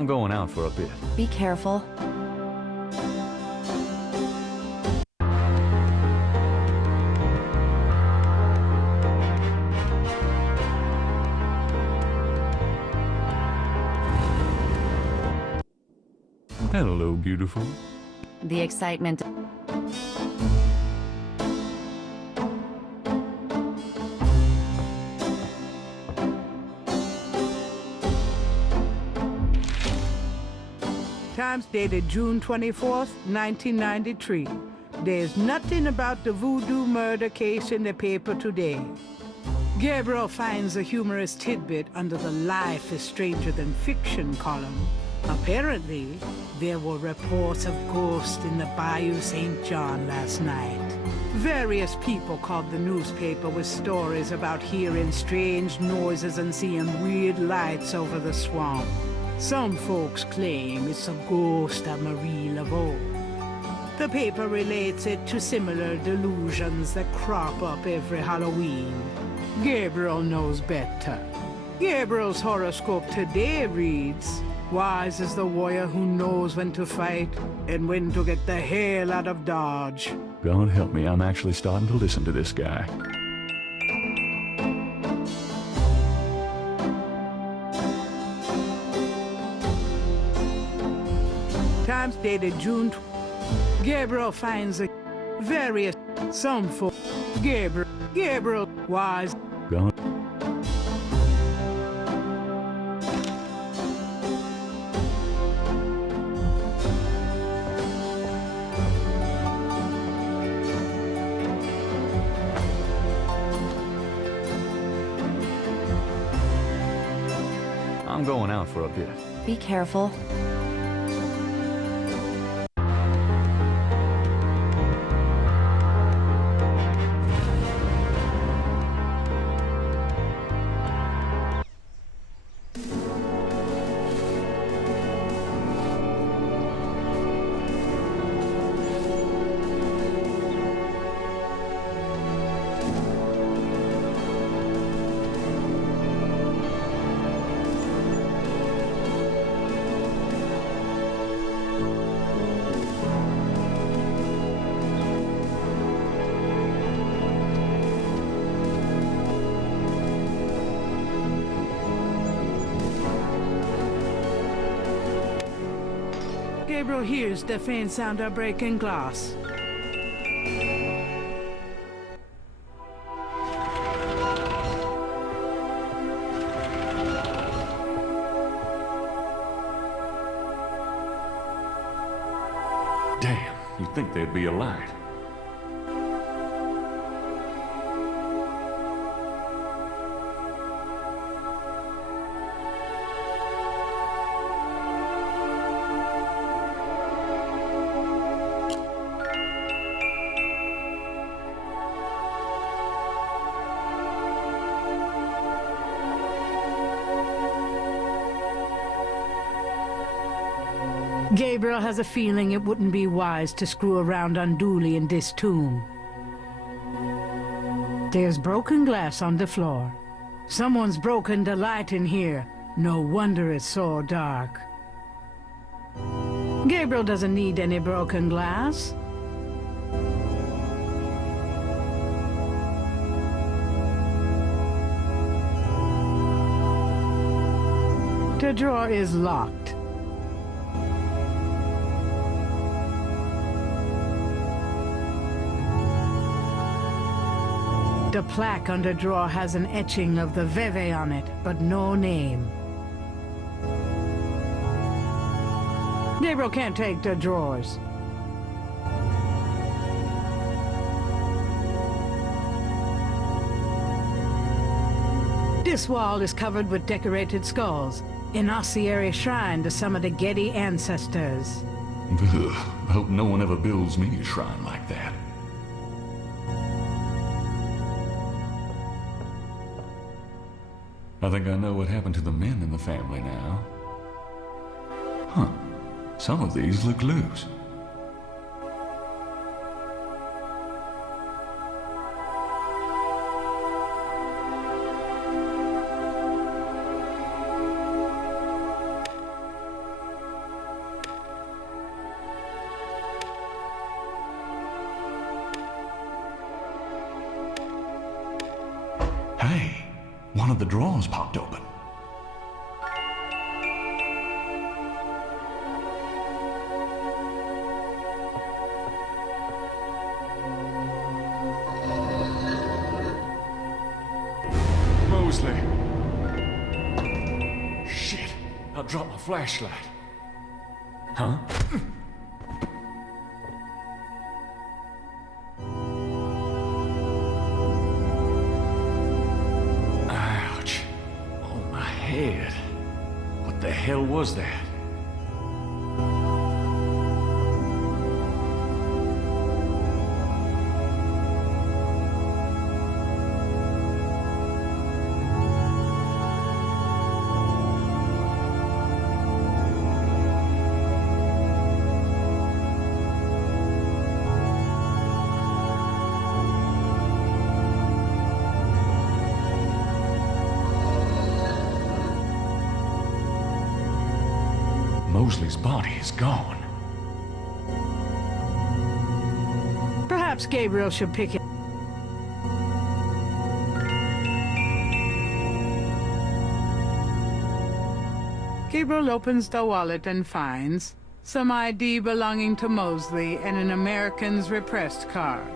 I'm going out for a bit. Be careful. Hello, beautiful. The excitement. Times dated June 24th, 1993. There's nothing about the voodoo murder case in the paper today. Gabriel finds a humorous tidbit under the Life is Stranger Than Fiction column. Apparently, there were reports of ghosts in the Bayou St. John last night. Various people called the newspaper with stories about hearing strange noises and seeing weird lights over the swamp. Some folks claim it's a ghost of Marie Laveau. The paper relates it to similar delusions that crop up every Halloween. Gabriel knows better. Gabriel's horoscope today reads, "Wise is the warrior who knows when to fight and when to get the hell out of Dodge." God help me, I'm actually starting to listen to this guy. Times dated June. Gabriel finds a various some folk. Gabriel was. God. I'm going out for a bit. Be careful. Gabriel hears the faint sound of breaking glass. Damn, you'd think there'd be a light. Gabriel has a feeling it wouldn't be wise to screw around unduly in this tomb. There's broken glass on the floor. Someone's broken the light in here. No wonder it's so dark. Gabriel doesn't need any broken glass. The drawer is locked. The plaque on the drawer has an etching of the Veve on it, but no name. Gabriel can't take the drawers. This wall is covered with decorated skulls, an ossuary shrine to some of the Getty ancestors. Ugh, I hope no one ever builds me a shrine like that. I think I know what happened to the men in the family now. Huh. Some of these look loose. One of the drawers popped open. Mosley. Shit, I dropped my flashlight. Huh? Ouch. Oh, my head. What the hell was that? Mosley's body is gone. Perhaps Gabriel should pick it. Gabriel opens the wallet and finds some ID belonging to Mosley and an American's repressed card.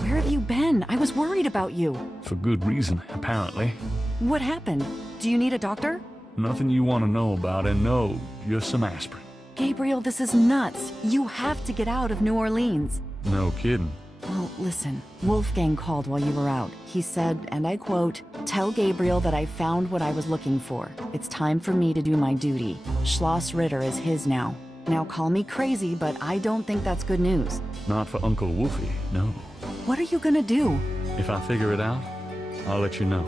Where have you been? I was worried about you. For good reason, apparently. What happened? Do you need a doctor? Nothing you want to know about, and no, just some aspirin. Gabriel, this is nuts. You have to get out of New Orleans. No kidding. Well, listen, Wolfgang called while you were out. He said, and I quote, "Tell Gabriel that I found what I was looking for. It's time for me to do my duty. Schloss Ritter is his now. Now call me crazy, but I don't think that's good news." Not for Uncle Wolfie, no. What are you gonna do? If I figure it out, I'll let you know.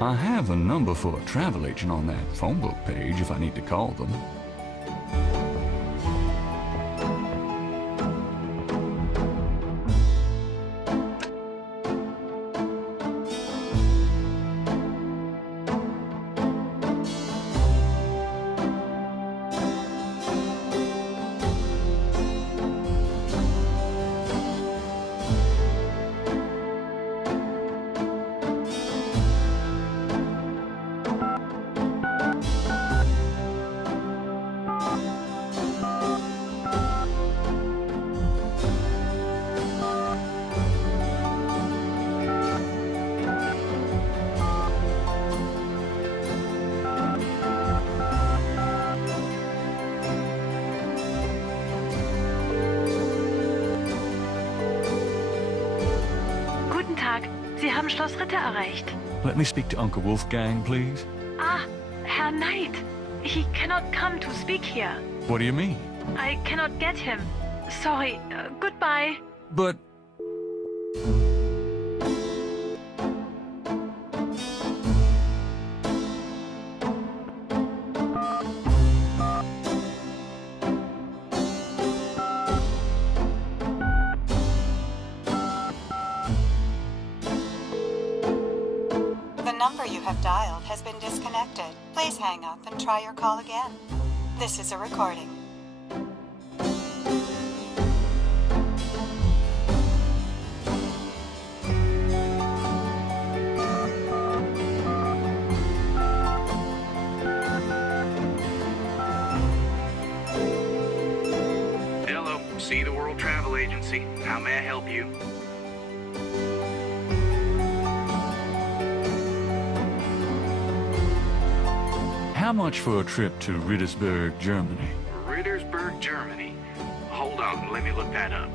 I have a number for a travel agent on that phone book page if I need to call them. Guten Tag, Sie haben Schloss Ritter erreicht. Let me speak to Uncle Wolfgang, please. Ah, Herr Knight. He cannot come to speak here. What do you mean? I cannot get him. Sorry. Goodbye. But... The number you have dialed has been disconnected. Please hang up and try your call again. This is a recording. See the World Travel Agency. How may I help you? How much for a trip to Rittersberg, Germany? Rittersberg, Germany. Hold on, let me look that up.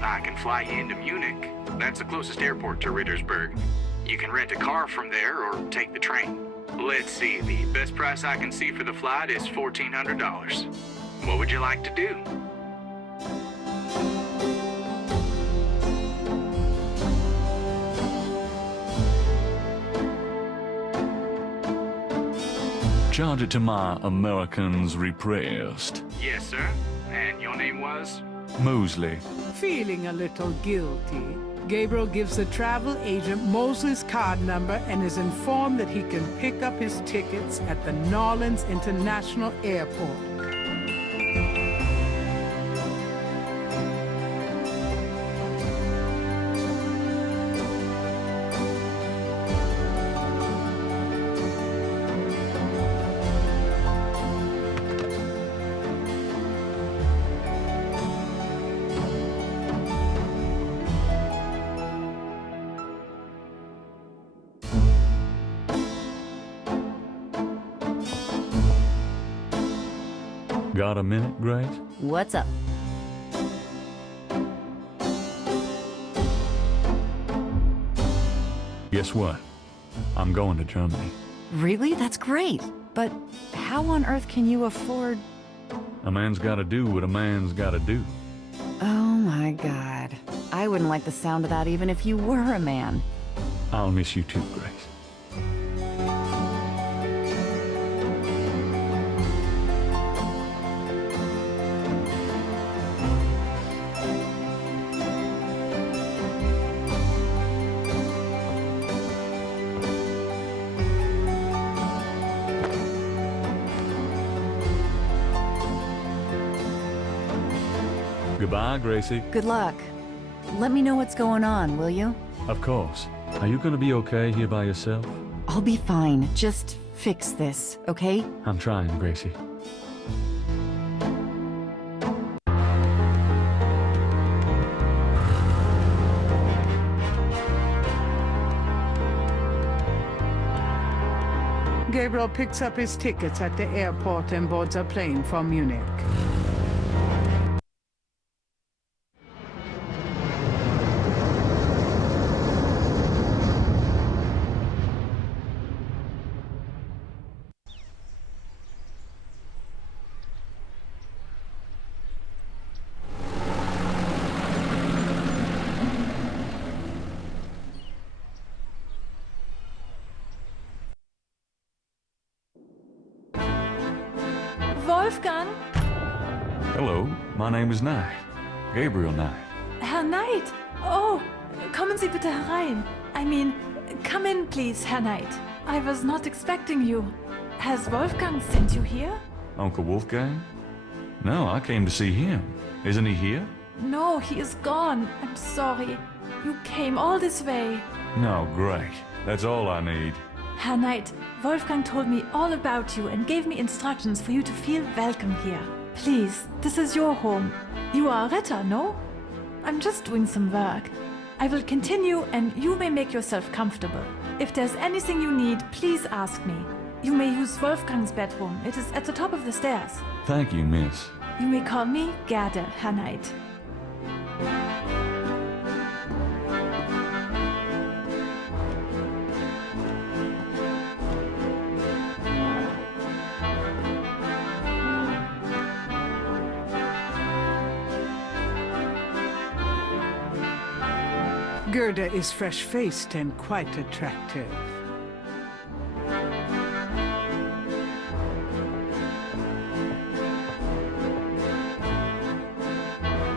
I can fly you into Munich. That's the closest airport to Rittersberg. You can rent a car from there or take the train. Let's see, the best price I can see for the flight is $1,400. What would you like to do? Charge it to my Americans repressed. Yes, sir. And your name was? Mosley. Feeling a little guilty, Gabriel gives the travel agent Mosley's card number and is informed that he can pick up his tickets at the Nolens International Airport. Got a minute, Grace? What's up? Guess what? I'm going to Germany. Really? That's great. But how on earth can you afford... A man's gotta do what a man's gotta do. Oh my God. I wouldn't like the sound of that even if you were a man. I'll miss you too, Grace. Goodbye, Gracie. Good luck. Let me know what's going on, will you? Of course. Are you gonna be okay here by yourself? I'll be fine. Just fix this, okay? I'm trying, Gracie. Gabriel picks up his tickets at the airport and boards a plane for Munich. Wolfgang? Hello, my name is Knight. Gabriel Knight. Herr Knight? Oh, kommen Sie bitte herein. I mean, come in, please, Herr Knight. I was not expecting you. Has Wolfgang sent you here? Uncle Wolfgang? No, I came to see him. Isn't he here? No, he is gone. I'm sorry. You came all this way. No, great. That's all I need. Herr Knight, Wolfgang told me all about you and gave me instructions for you to feel welcome here. Please, this is your home. You are a retter, no? I'm just doing some work. I will continue and you may make yourself comfortable. If there's anything you need, please ask me. You may use Wolfgang's bedroom. It is at the top of the stairs. Thank you, miss. You may call me Gerda, Herr Knight. Gerda is fresh-faced and quite attractive.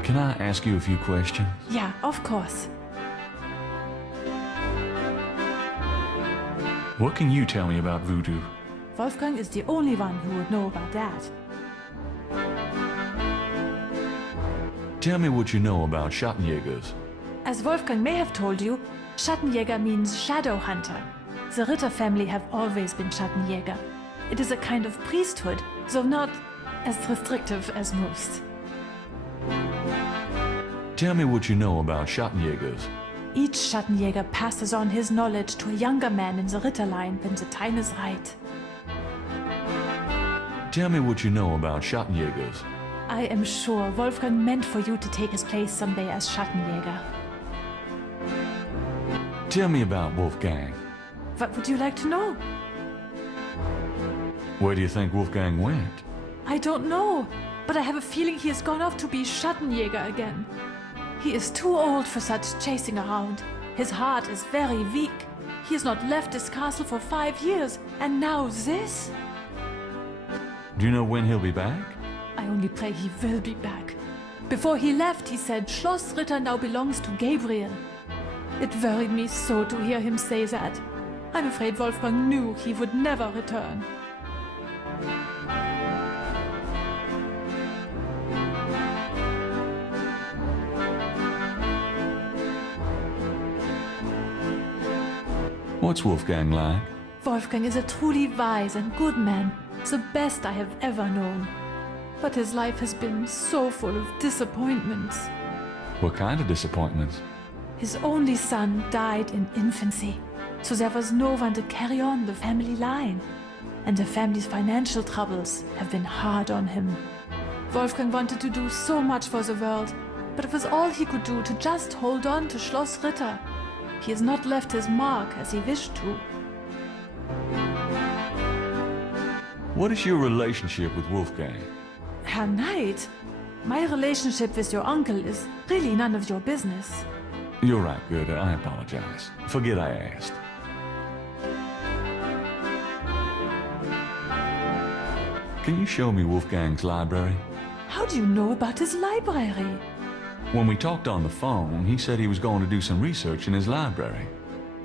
Can I ask you a few questions? Yeah, of course. What can you tell me about voodoo? Wolfgang is the only one who would know about that. Tell me what you know about Schattenjägers. As Wolfgang may have told you, Schattenjäger means shadow hunter. The Ritter family have always been Schattenjäger. It is a kind of priesthood, though not as restrictive as most. Tell me what you know about Schattenjägers. Each Schattenjäger passes on his knowledge to a younger man in the Ritterline when the time is right. Tell me what you know about Schattenjägers. I am sure Wolfgang meant for you to take his place someday as Schattenjäger. Tell me about Wolfgang. What would you like to know? Where do you think Wolfgang went? I don't know, but I have a feeling he has gone off to be Schattenjäger again. He is too old for such chasing around. His heart is very weak. He has not left his castle for 5 years, and now this? Do you know when he'll be back? I only pray he will be back. Before he left, he said Schloss Ritter now belongs to Gabriel. It worried me so to hear him say that. I'm afraid Wolfgang knew he would never return. What's Wolfgang like? Wolfgang is a truly wise and good man, the best I have ever known. But his life has been so full of disappointments. What kind of disappointments? His only son died in infancy, so there was no one to carry on the family line. And the family's financial troubles have been hard on him. Wolfgang wanted to do so much for the world, but it was all he could do to just hold on to Schloss Ritter. He has not left his mark as he wished to. What is your relationship with Wolfgang? Herr Knight, my relationship with your uncle is really none of your business. You're right, Goethe. I apologize. Forget I asked. Can you show me Wolfgang's library? How do you know about his library? When we talked on the phone, he said he was going to do some research in his library.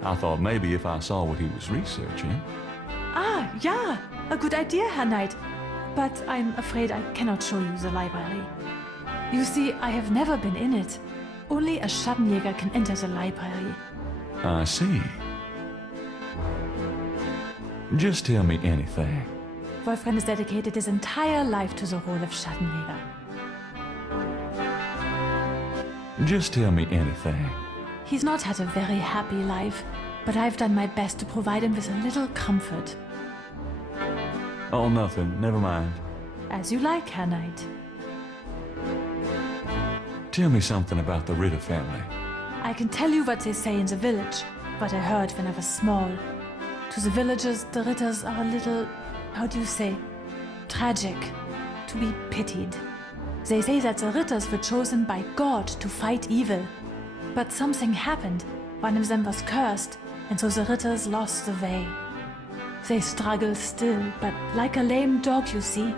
I thought maybe if I saw what he was researching. Ah, yeah, a good idea, Herr Knight. But I'm afraid I cannot show you the library. You see, I have never been in it. Only a Schattenjäger can enter the library. I see. Just tell me anything. Wolfgang has dedicated his entire life to the role of Schattenjäger. Just tell me anything. He's not had a very happy life, but I've done my best to provide him with a little comfort. Oh, nothing. Never mind. As you like, Herr Knight. Tell me something about the Ritter family. I can tell you what they say in the village, what I heard when I was small. To the villagers, the Ritters are a little, how do you say, tragic, to be pitied. They say that the Ritters were chosen by God to fight evil. But something happened. One of them was cursed, and so the Ritters lost the way. They struggle still, but like a lame dog, you see,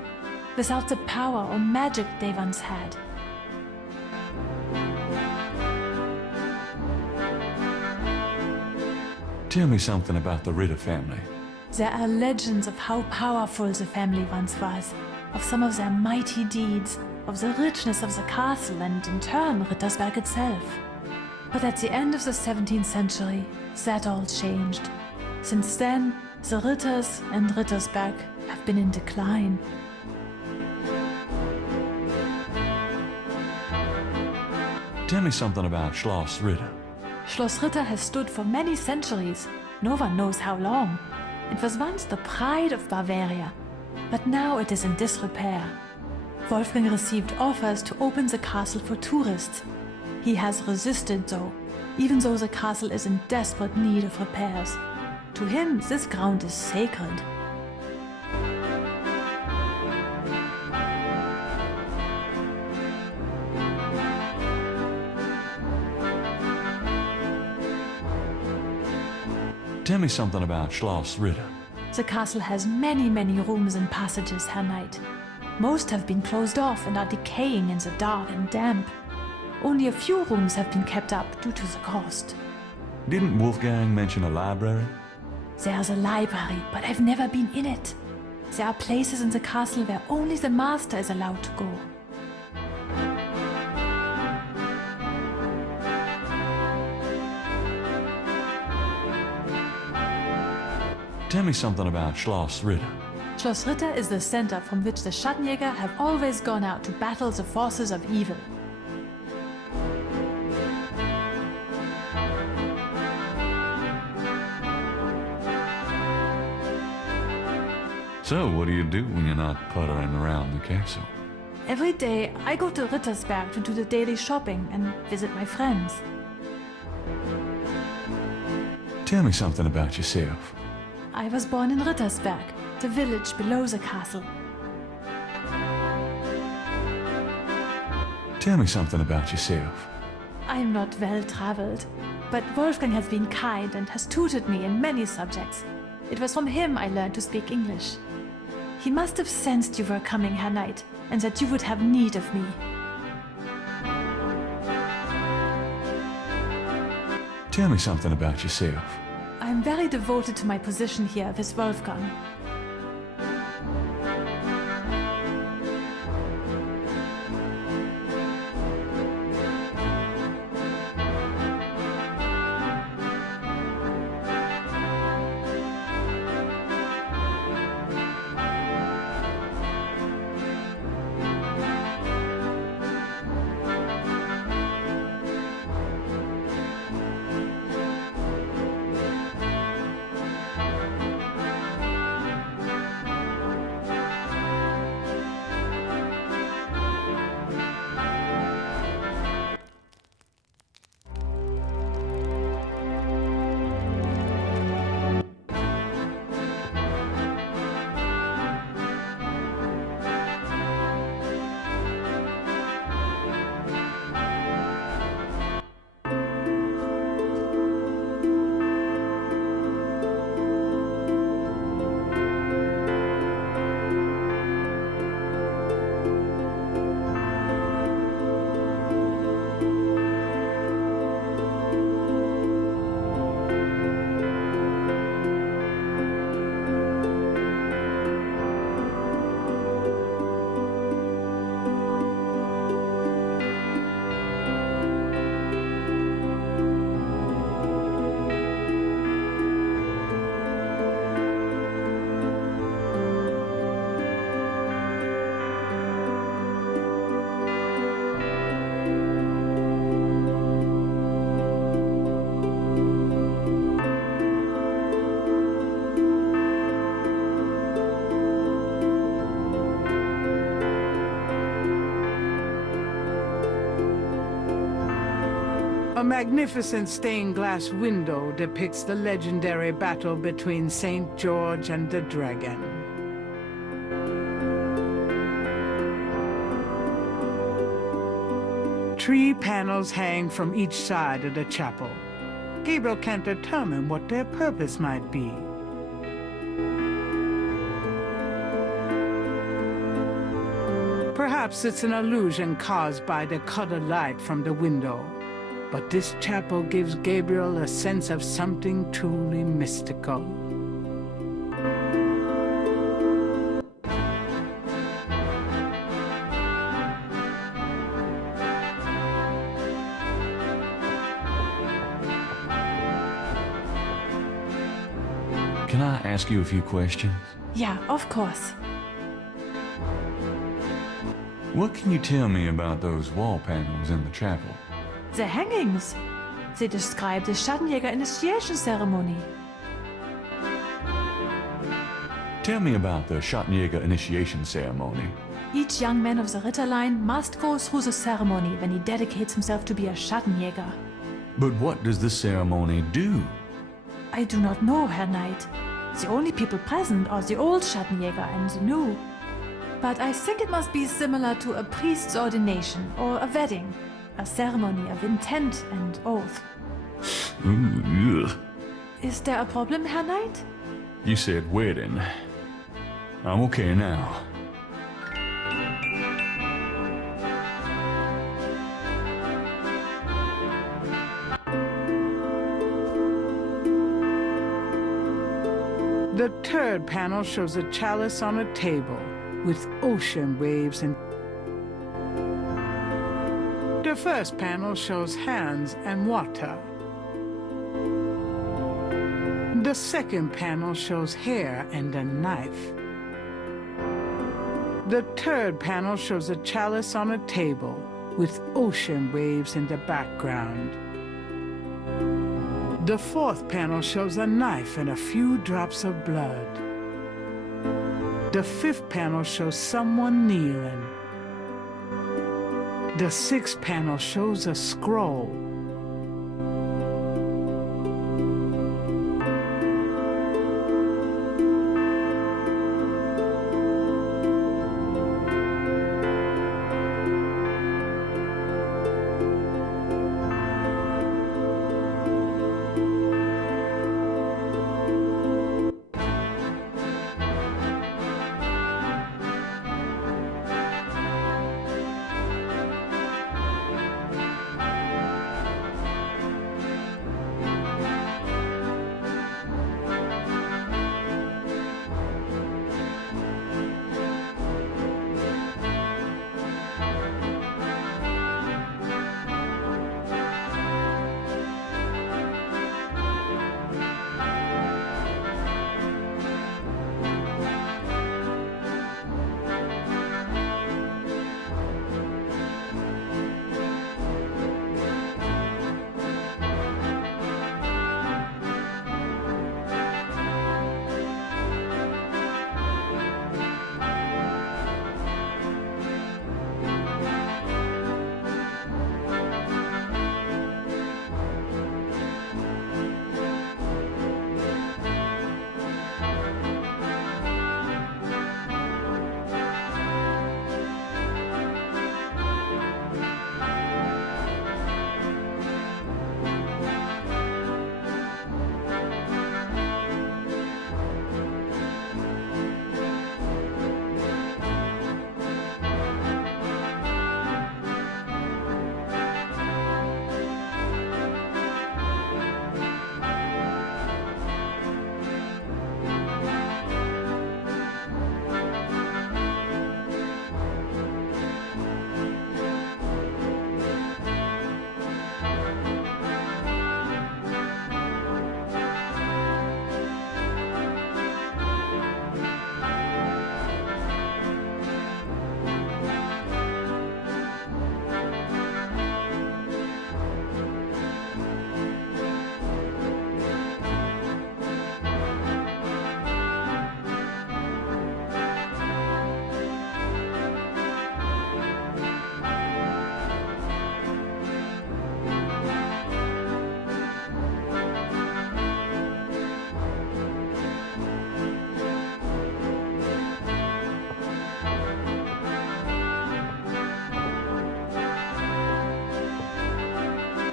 without the power or magic they once had. Tell me something about the Ritter family. There are legends of how powerful the family once was, of some of their mighty deeds, of the richness of the castle and, in turn, Rittersberg itself. But at the end of the 17th century, that all changed. Since then, the Ritters and Rittersberg have been in decline. Tell me something about Schloss Ritter. Schloss Ritter has stood for many centuries, no one knows how long. It was once the pride of Bavaria, but now it is in disrepair. Wolfgang received offers to open the castle for tourists. He has resisted though, even though the castle is in desperate need of repairs. To him, this ground is sacred. Tell me something about Schloss Ritter. The castle has many, many rooms and passages, Herr Knight. Most have been closed off and are decaying in the dark and damp. Only a few rooms have been kept up due to the cost. Didn't Wolfgang mention a library? There's a library, but I've never been in it. There are places in the castle where only the master is allowed to go. Tell me something about Schloss Ritter. Schloss Ritter is the center from which the Schattenjäger have always gone out to battle the forces of evil. So, what do you do when you're not puttering around the castle? Every day, I go to Rittersberg to do the daily shopping and visit my friends. Tell me something about yourself. I was born in Rittersberg, the village below the castle. Tell me something about yourself. I am not well-traveled, but Wolfgang has been kind and has tutored me in many subjects. It was from him I learned to speak English. He must have sensed you were coming, Herr Knight, and that you would have need of me. Tell me something about yourself. I am very devoted to my position here with Wolfgang. A magnificent stained glass window depicts the legendary battle between St. George and the dragon. Tree panels hang from each side of the chapel. Gabriel can't determine what their purpose might be. Perhaps it's an illusion caused by the colored light from the window. But this chapel gives Gabriel a sense of something truly mystical. Can I ask you a few questions? Yeah, of course. What can you tell me about those wall panels in the chapel? The hangings. They describe the Schattenjäger initiation ceremony. Tell me about the Schattenjäger initiation ceremony. Each young man of the Ritterline must go through the ceremony when he dedicates himself to be a Schattenjäger. But what does this ceremony do? I do not know, Herr Knight. The only people present are the old Schattenjäger and the new. But I think it must be similar to a priest's ordination or a wedding. A ceremony of intent and oath. Ooh, ugh. Is there a problem, Herr Knight? You said wedding. I'm okay now. The third panel shows a chalice on a table with ocean waves and the first panel shows hands and water. The second panel shows hair and a knife. The third panel shows a chalice on a table with ocean waves in the background. The fourth panel shows a knife and a few drops of blood. The 5th panel shows someone kneeling. The 6th panel shows a scroll.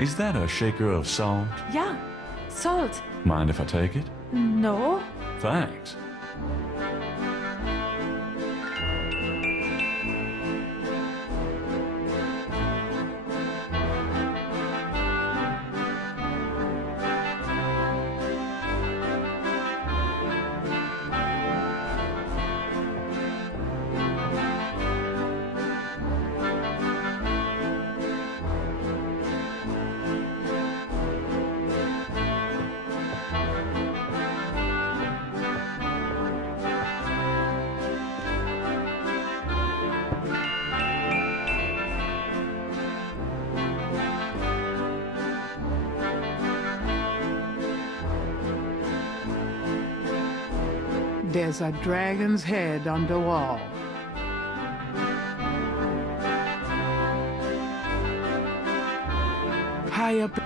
Is that a shaker of salt? Yeah, salt. Mind if I take it? No. Thanks. There's a dragon's head on the wall. High up.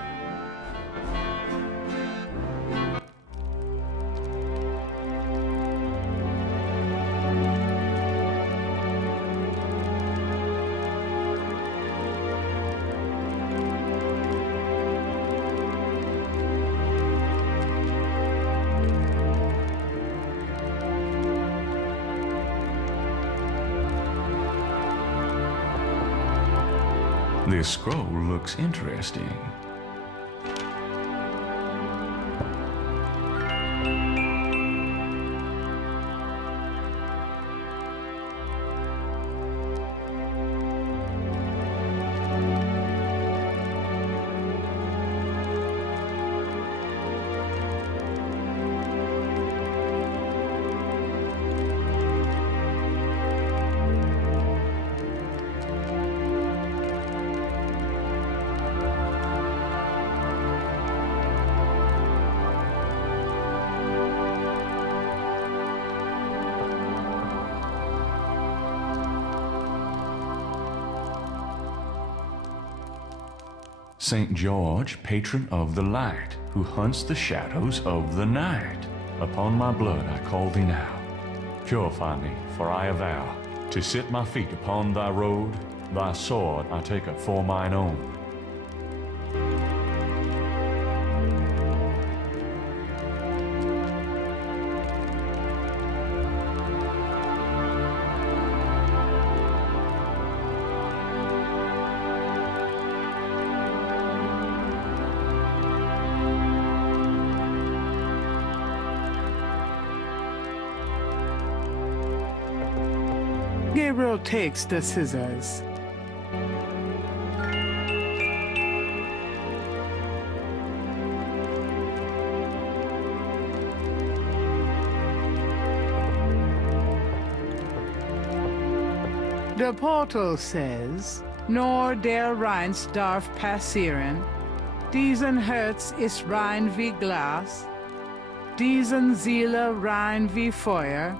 This scroll looks interesting. St. George, patron of the light, who hunts the shadows of the night. Upon my blood I call thee now. Purify me, for I avow to sit my feet upon thy road. Thy sword I take up for mine own. Gabriel takes the scissors. The portal says, Nor der Rheins darf passieren, diesen Herz ist rein wie Glas, diesen Seele rein wie Feuer,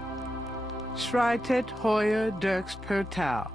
schreitet heuer durchs Portal.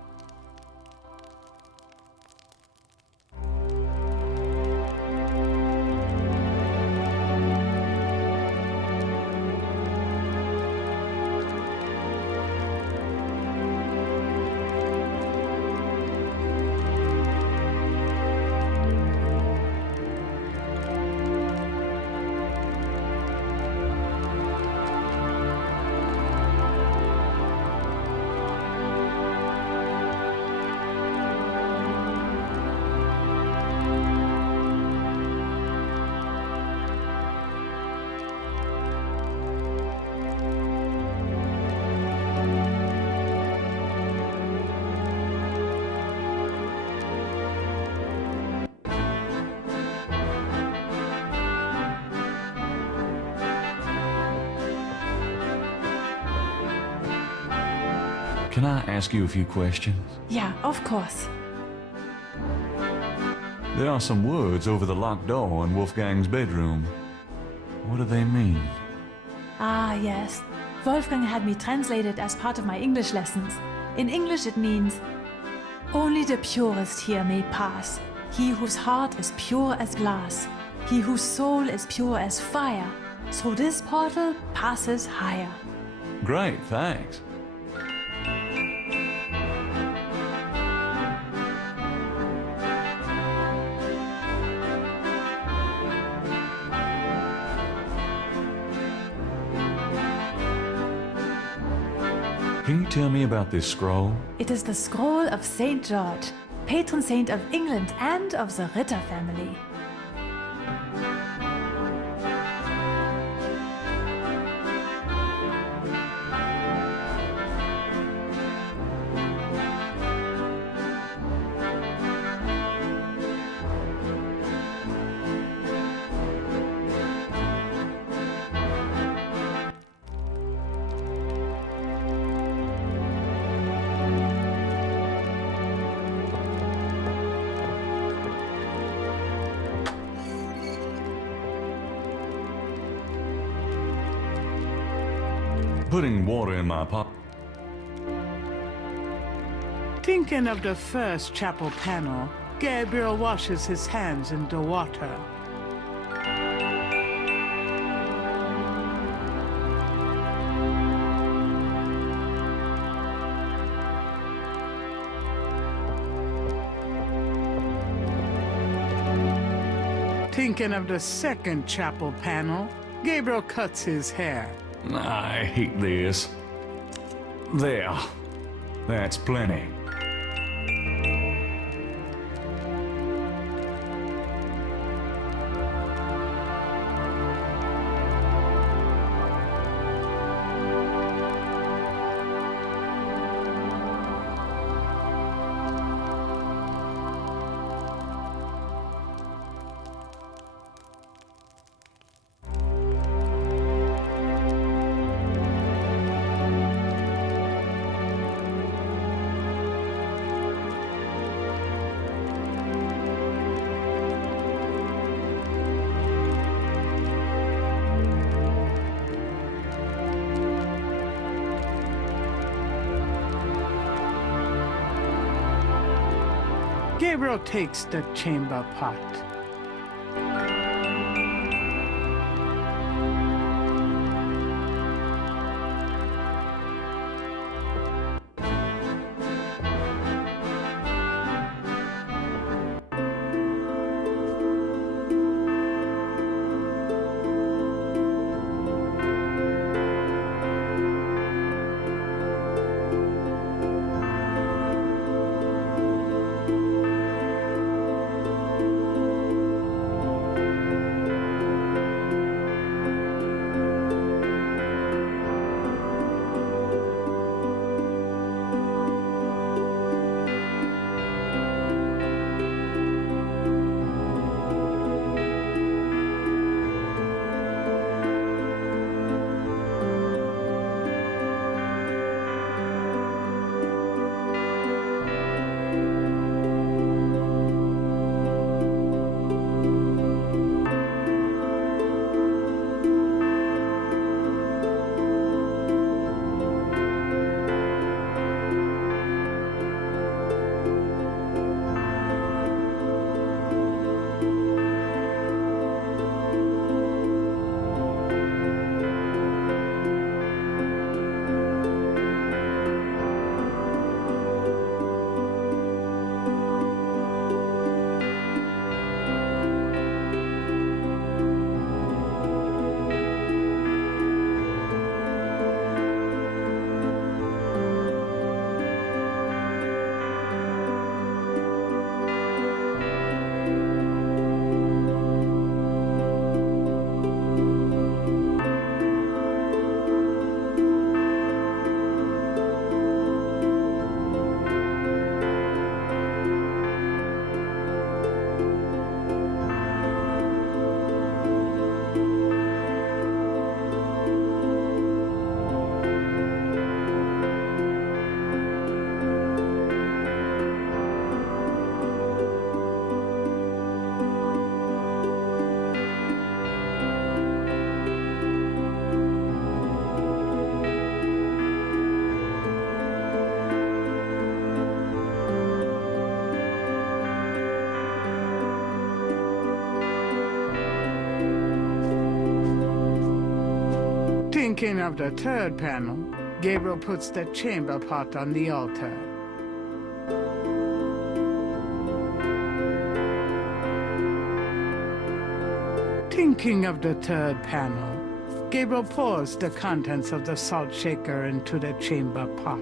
Can I ask you a few questions? Yeah, of course. There are some words over the locked door in Wolfgang's bedroom. What do they mean? Ah, yes. Wolfgang had me translated as part of my English lessons. In English it means, only the purest here may pass. He whose heart is pure as glass. He whose soul is pure as fire. Through this portal passes higher. Great, thanks. Can you tell me about this scroll? It is the scroll of St. George, patron saint of England and of the Ritter family. Putting water in my pot. Thinking of the first chapel panel, Gabriel washes his hands in the water. Thinking of the second chapel panel, Gabriel cuts his hair. I hate this. There. That's plenty. Gabriel takes the chamber pot. Thinking of the third panel, Gabriel puts the chamber pot on the altar. Thinking of the third panel, Gabriel pours the contents of the salt shaker into the chamber pot.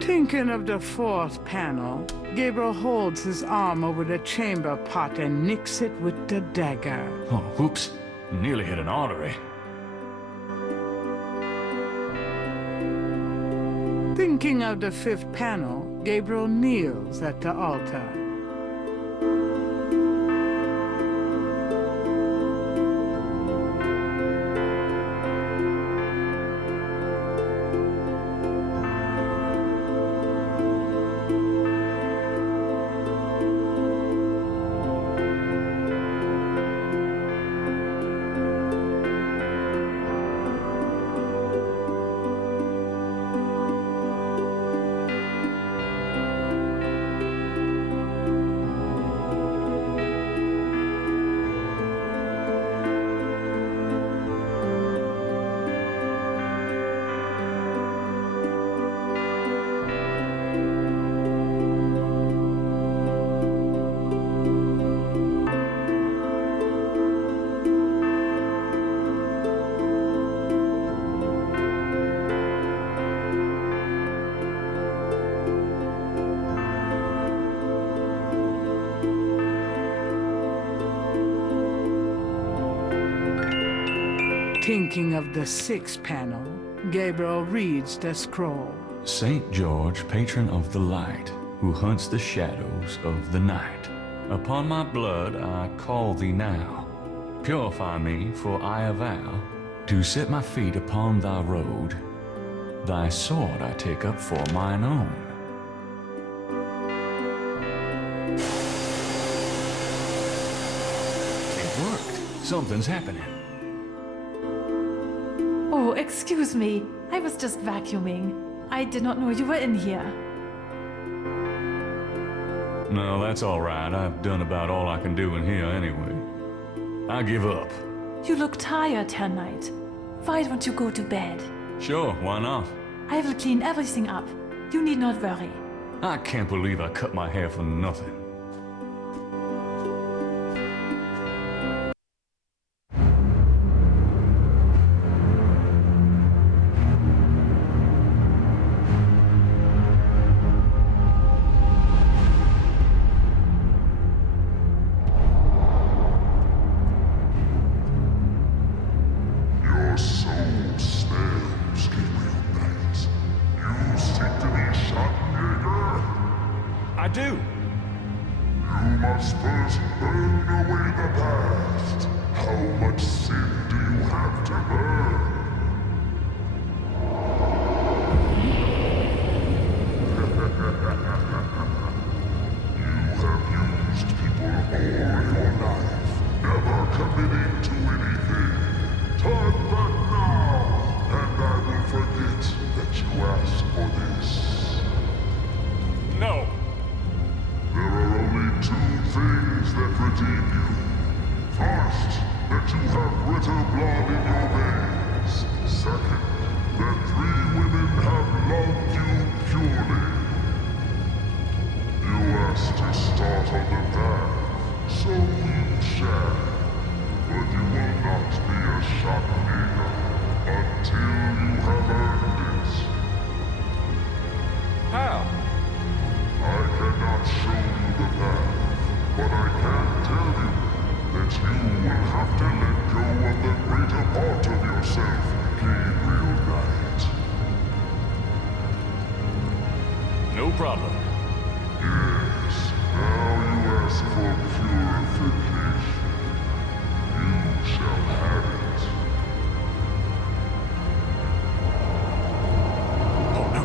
Thinking of the fourth panel, Gabriel holds his arm over the chamber pot and nicks it with the dagger. Oh, whoops. Nearly hit an artery. Thinking of the fifth panel, Gabriel kneels at the altar. Thinking of the sixth panel, Gabriel reads the scroll. Saint George, patron of the light, who hunts the shadows of the night. Upon my blood I call thee now. Purify me, for I avow to set my feet upon thy road. Thy sword I take up for mine own. worked. Something's happening. Oh, excuse me. I was just vacuuming. I did not know you were in here. No, that's all right. I've done about all I can do in here anyway. I give up. You look tired, Herr Knight. Why don't you go to bed? Sure, why not? I will clean everything up. You need not worry. I can't believe I cut my hair for nothing. Your soul smells, Gabriel Knight. You seek to be Schattenjäger? I do. You must first burn away the past. How much sin do you have to burn? You have used people all your life, never committing to anything. Turn back now, and I will forget that you asked for this. No. There are only two things that redeem you. First, that you have Ritter blood in your veins. Second, that 3 women have loved you purely. You asked to start on the path, so you shall. But you will not be a Schattenjäger until you have earned it. How? I cannot show you the path, but I can tell you that you will have to let go of the greater part of yourself, Gabriel Knight. No problem. Yes, now you ask for purification. You shall have it. Oh no.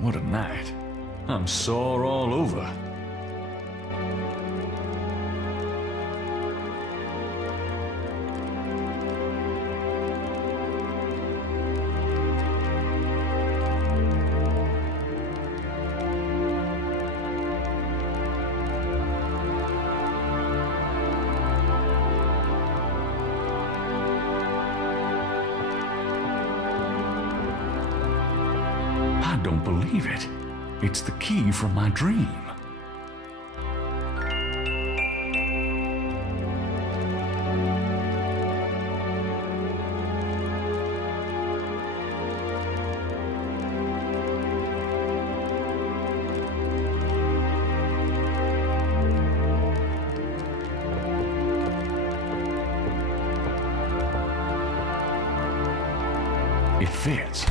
What a night. I'm sore all over. I don't believe it. It's the key from my dream. It fits.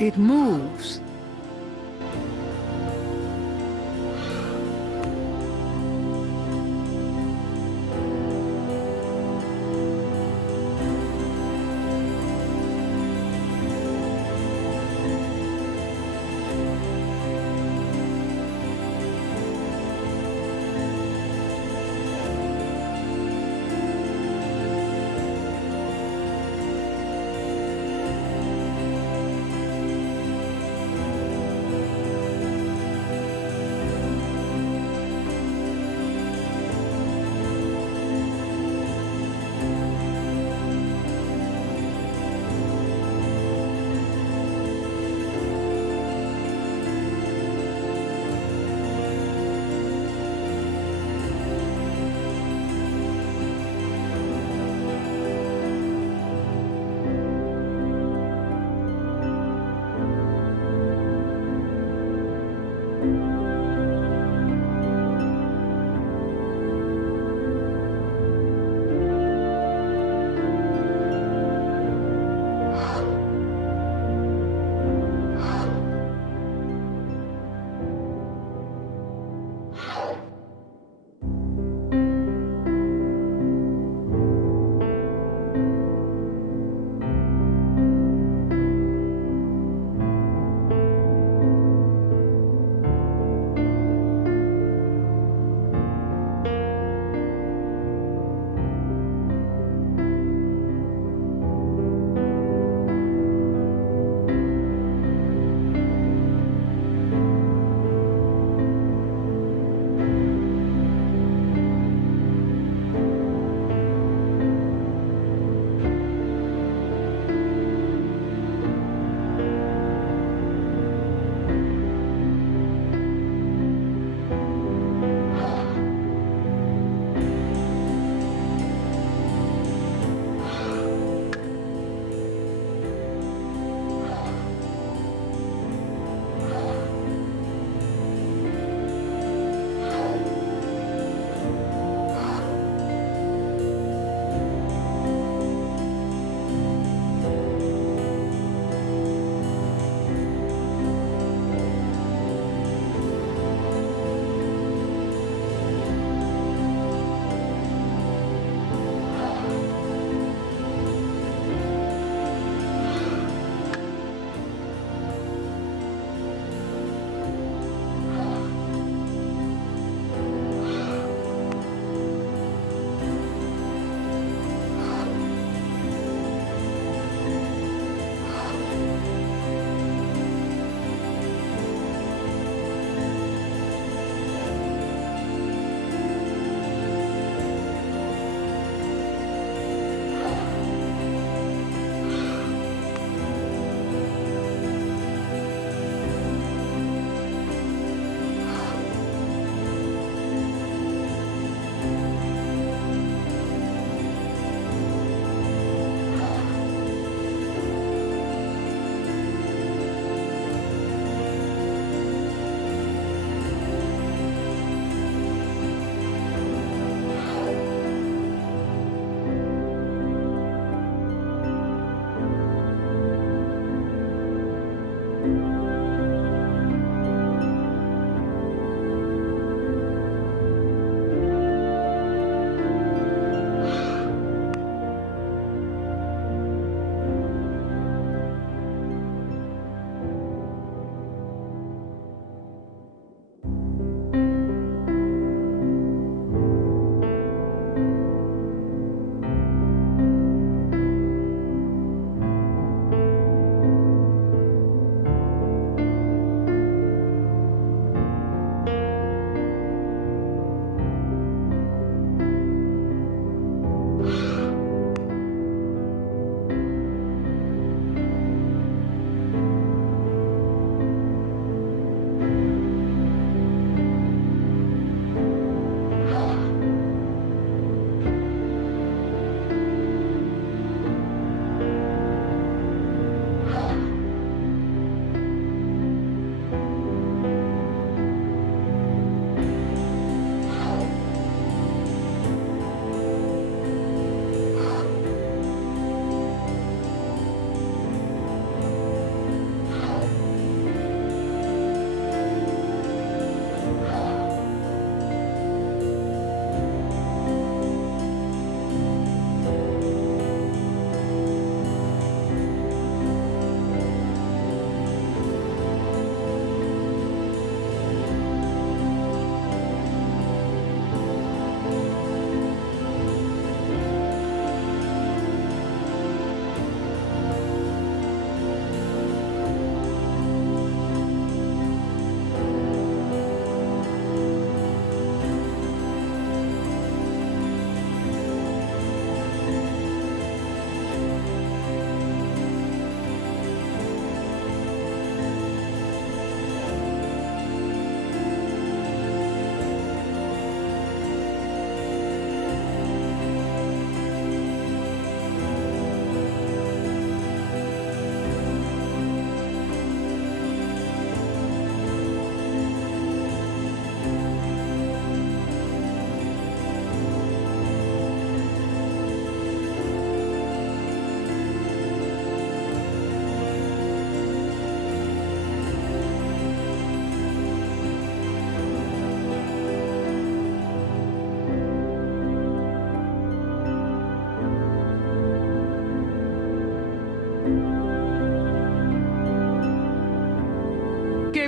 It moves.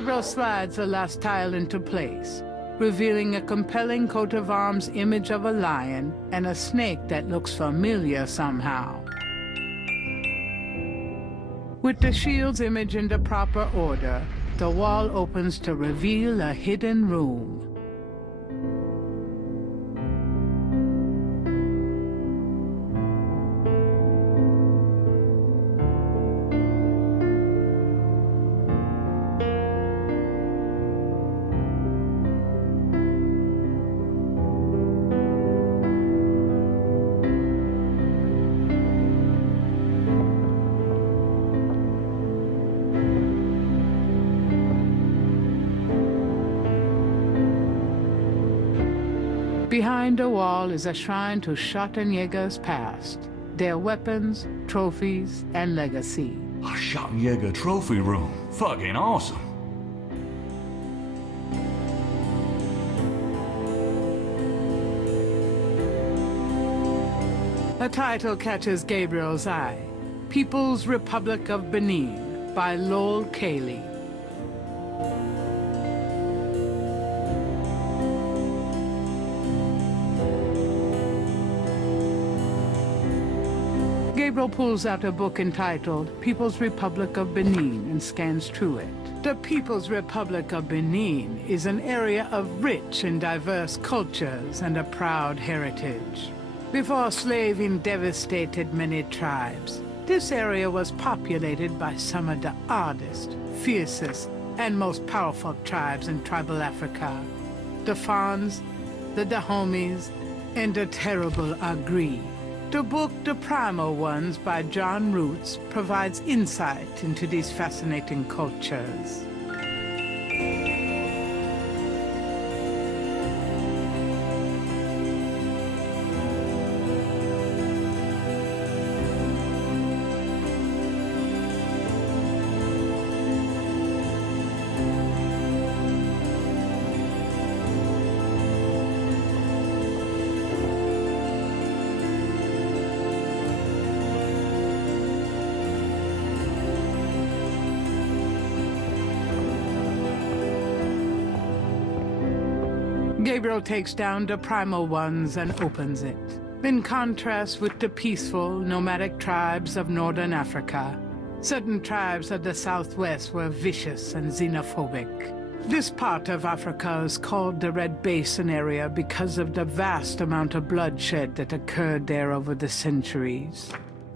Gabriel slides the last tile into place, revealing a compelling coat of arms image of a lion and a snake that looks familiar somehow. With the shield's image in the proper order, the wall opens to reveal a hidden room. Behind the wall is a shrine to Schottenjäger's past, their weapons, trophies, and legacy. A Schottenjäger trophy room. Fucking awesome. A title catches Gabriel's eye. People's Republic of Benin by Lowell Cayley. Gabriel pulls out a book entitled People's Republic of Benin and scans through it. The People's Republic of Benin is an area of rich and diverse cultures and a proud heritage. Before slaving devastated many tribes, this area was populated by some of the oddest, fiercest, and most powerful tribes in tribal Africa. The Fons, the Dahomies, and the terrible Agri. The book The Primal Ones by John Roots provides insight into these fascinating cultures. Gabriel takes down the Primal Ones and opens it. In contrast with the peaceful, nomadic tribes of northern Africa, certain tribes of the southwest were vicious and xenophobic. This part of Africa is called the Red Basin area because of the vast amount of bloodshed that occurred there over the centuries.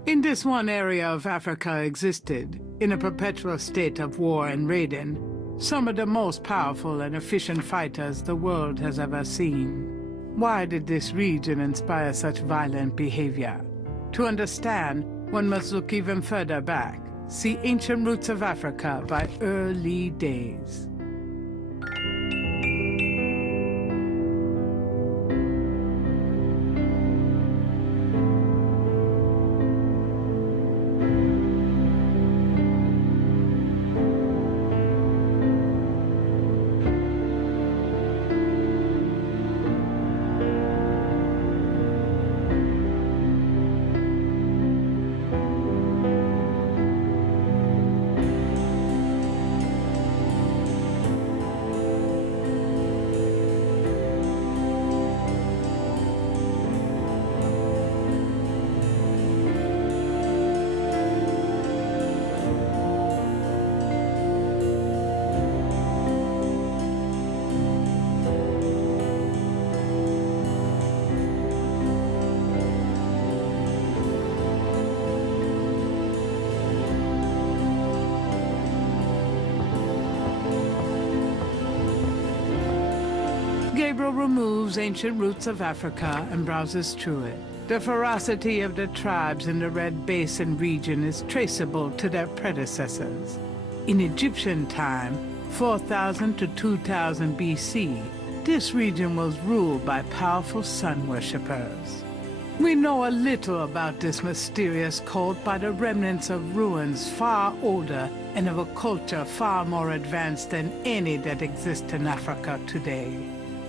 In this one area of Africa existed, in a perpetual state of war and raiding, some of the most powerful and efficient fighters the world has ever seen. Why did this region inspire such violent behavior? To understand, one must look even further back. See Ancient Roots of Africa by Early Days. Gabriel removes Ancient Roots of Africa and browses through it. The ferocity of the tribes in the Red Basin region is traceable to their predecessors. In Egyptian time, 4000 to 2000 BC, this region was ruled by powerful sun worshippers. We know a little about this mysterious cult by the remnants of ruins far older and of a culture far more advanced than any that exists in Africa today.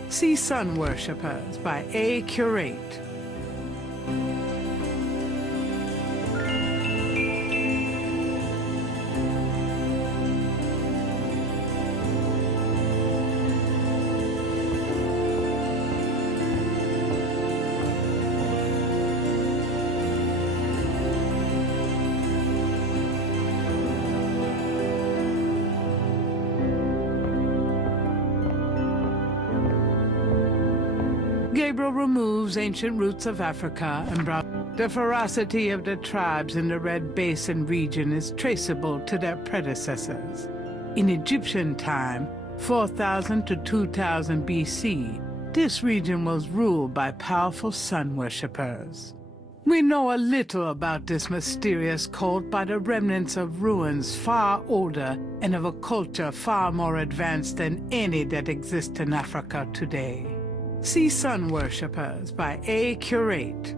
See Sun Worshippers by A. Curate. Gabriel removes ancient roots of Africa and brought the ferocity of the tribes in the Red Basin region is traceable to their predecessors. In Egyptian time, 4000 to 2000 BC, this region was ruled by powerful sun worshippers. We know a little about this mysterious cult by the remnants of ruins far older and of a culture far more advanced than any that exists in Africa today. See Sun Worshippers by A. Curate.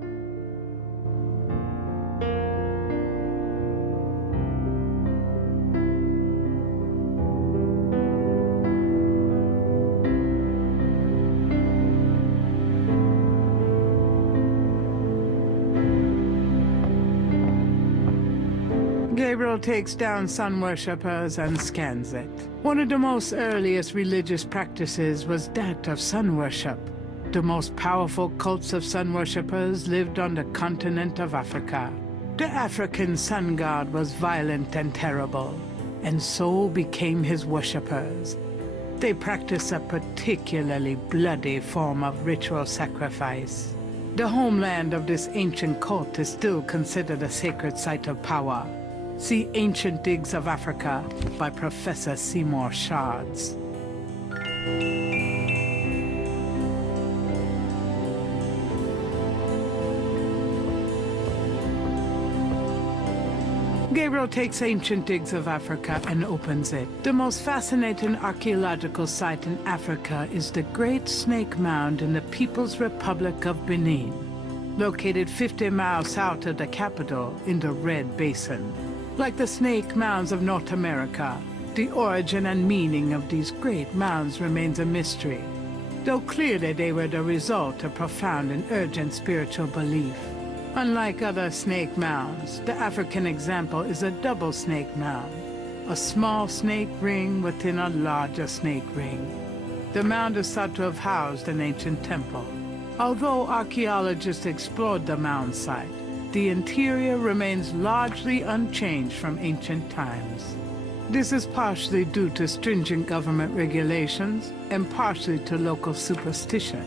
Gabriel takes down sun worshippers and scans it. One of the most earliest religious practices was that of sun worship. The most powerful cults of sun worshippers lived on the continent of Africa. The African sun god was violent and terrible, and so became his worshippers. They practiced a particularly bloody form of ritual sacrifice. The homeland of this ancient cult is still considered a sacred site of power. See Ancient Digs of Africa by Professor Seymour Shards. Gabriel takes Ancient Digs of Africa and opens it. The most fascinating archaeological site in Africa is the Great Snake Mound in the People's Republic of Benin, located 50 miles south of the capital in the Red Basin. Like the snake mounds of North America, the origin and meaning of these great mounds remains a mystery, though clearly they were the result of profound and urgent spiritual belief. Unlike other snake mounds, the African example is a double snake mound, a small snake ring within a larger snake ring. The mound is thought to have housed an ancient temple. Although archaeologists explored the mound site, the interior remains largely unchanged from ancient times. This is partially due to stringent government regulations and partially to local superstition.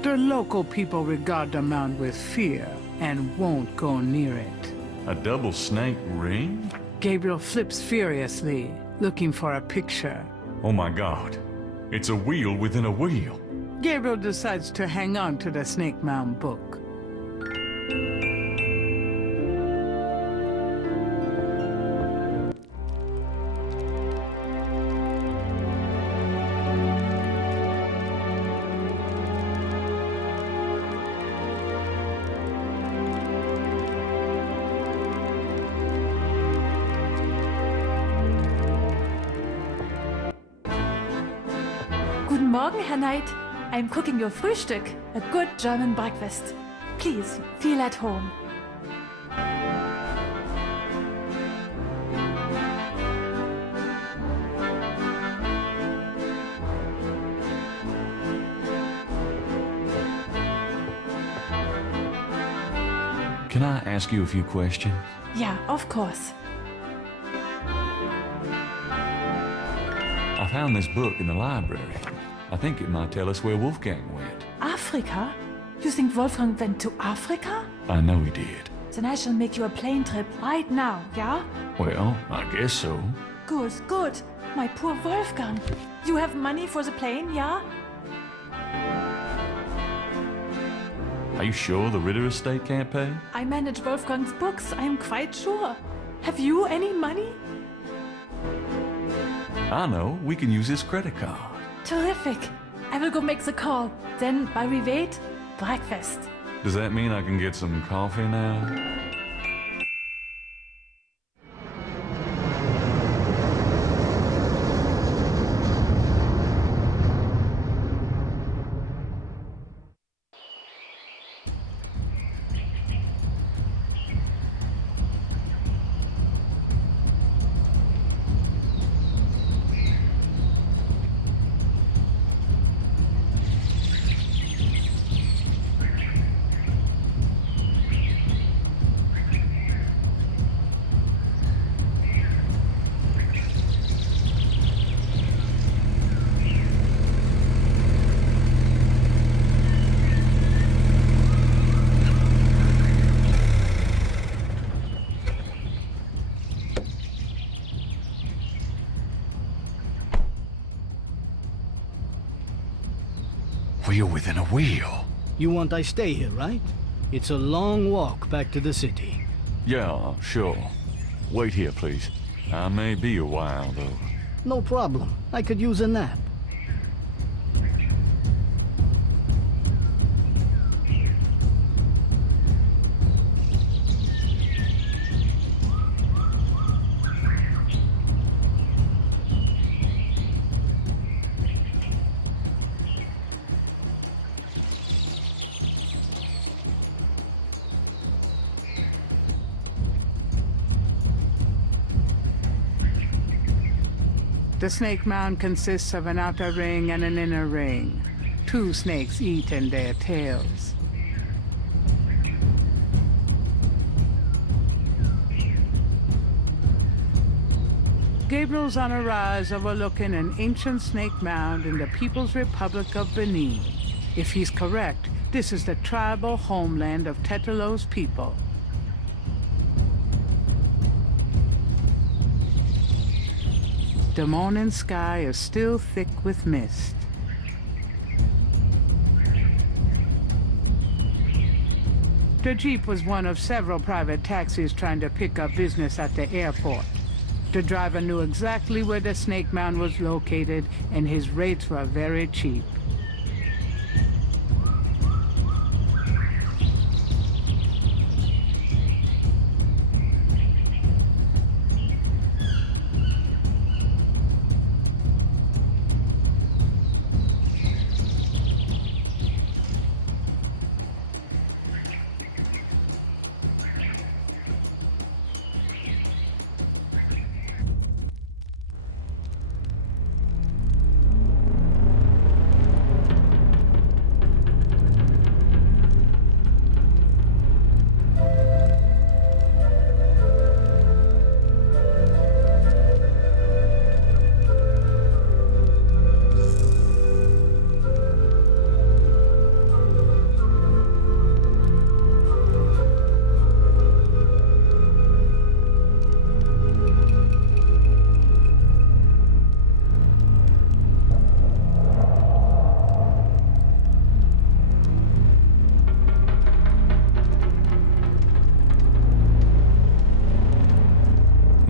The local people regard the mound with fear and won't go near it. A double snake ring? Gabriel flips furiously, looking for a picture. Oh my God. It's a wheel within a wheel. Gabriel decides to hang on to the Snake Mound book. Guten Morgen, Herr Knight. I'm cooking your Frühstück, a good German breakfast. Please, feel at home. Can I ask you a few questions? Yeah, of course. I found this book in the library. I think it might tell us where Wolfgang went. Africa? You think Wolfgang went to Africa? I know he did. Then I shall make you a plane trip right now, yeah? Well, I guess so. Good, good. My poor Wolfgang. You have money for the plane, yeah? Are you sure the Ritter estate can't pay? I manage Wolfgang's books, I'm quite sure. Have you any money? I know. We can use his credit card. Terrific. I will go make the call. Then, while we wait, breakfast. Does that mean I can get some coffee now? wheel within a wheel. You want I stay here, right? It's a long walk back to the city. Yeah, sure. Wait here, please. I may be a while, though. No problem. I could use a nap. The snake mound consists of an outer ring and an inner ring. 2 snakes eat in their tails. Gabriel's on a rise overlooking an ancient snake mound in the People's Republic of Benin. If he's correct, this is the tribal homeland of Tetelo's people. The morning sky is still thick with mist. The Jeep was one of several private taxis trying to pick up business at the airport. The driver knew exactly where the snake mound was located, and his rates were very cheap.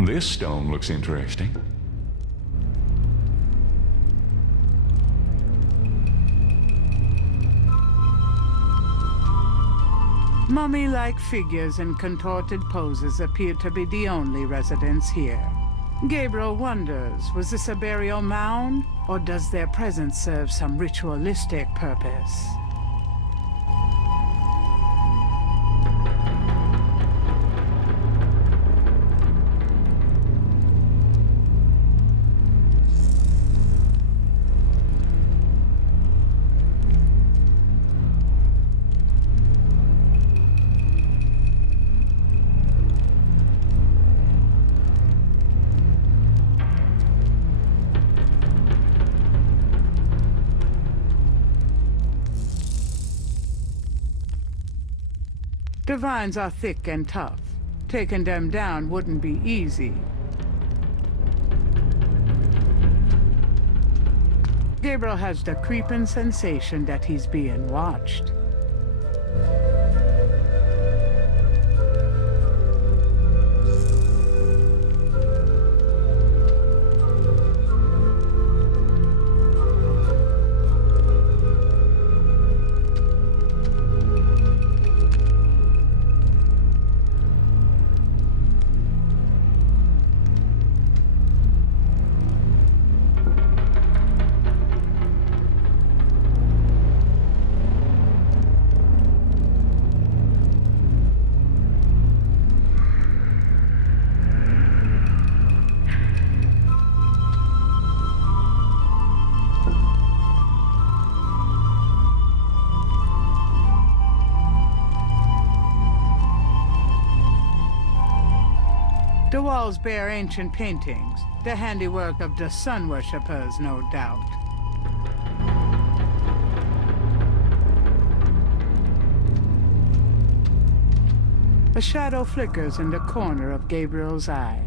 This stone looks interesting. Mummy-like figures in contorted poses appear to be the only residents here. Gabriel wonders, was this a burial mound, or does their presence serve some ritualistic purpose? The vines are thick and tough. Taking them down wouldn't be easy. Gabriel has the creeping sensation that he's being watched. The walls bear ancient paintings, the handiwork of the sun worshippers, no doubt. A shadow flickers in the corner of Gabriel's eye.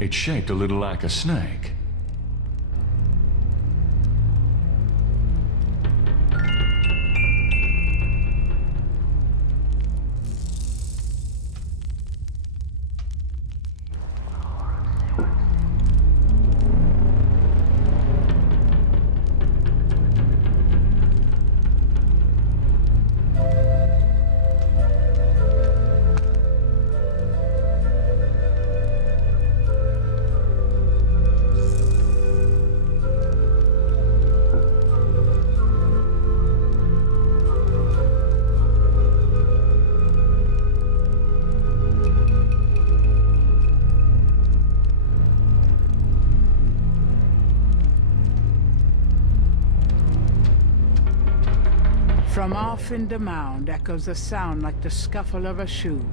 It's shaped a little like a snake. From off in the mound echoes a sound like the scuffle of a shoe.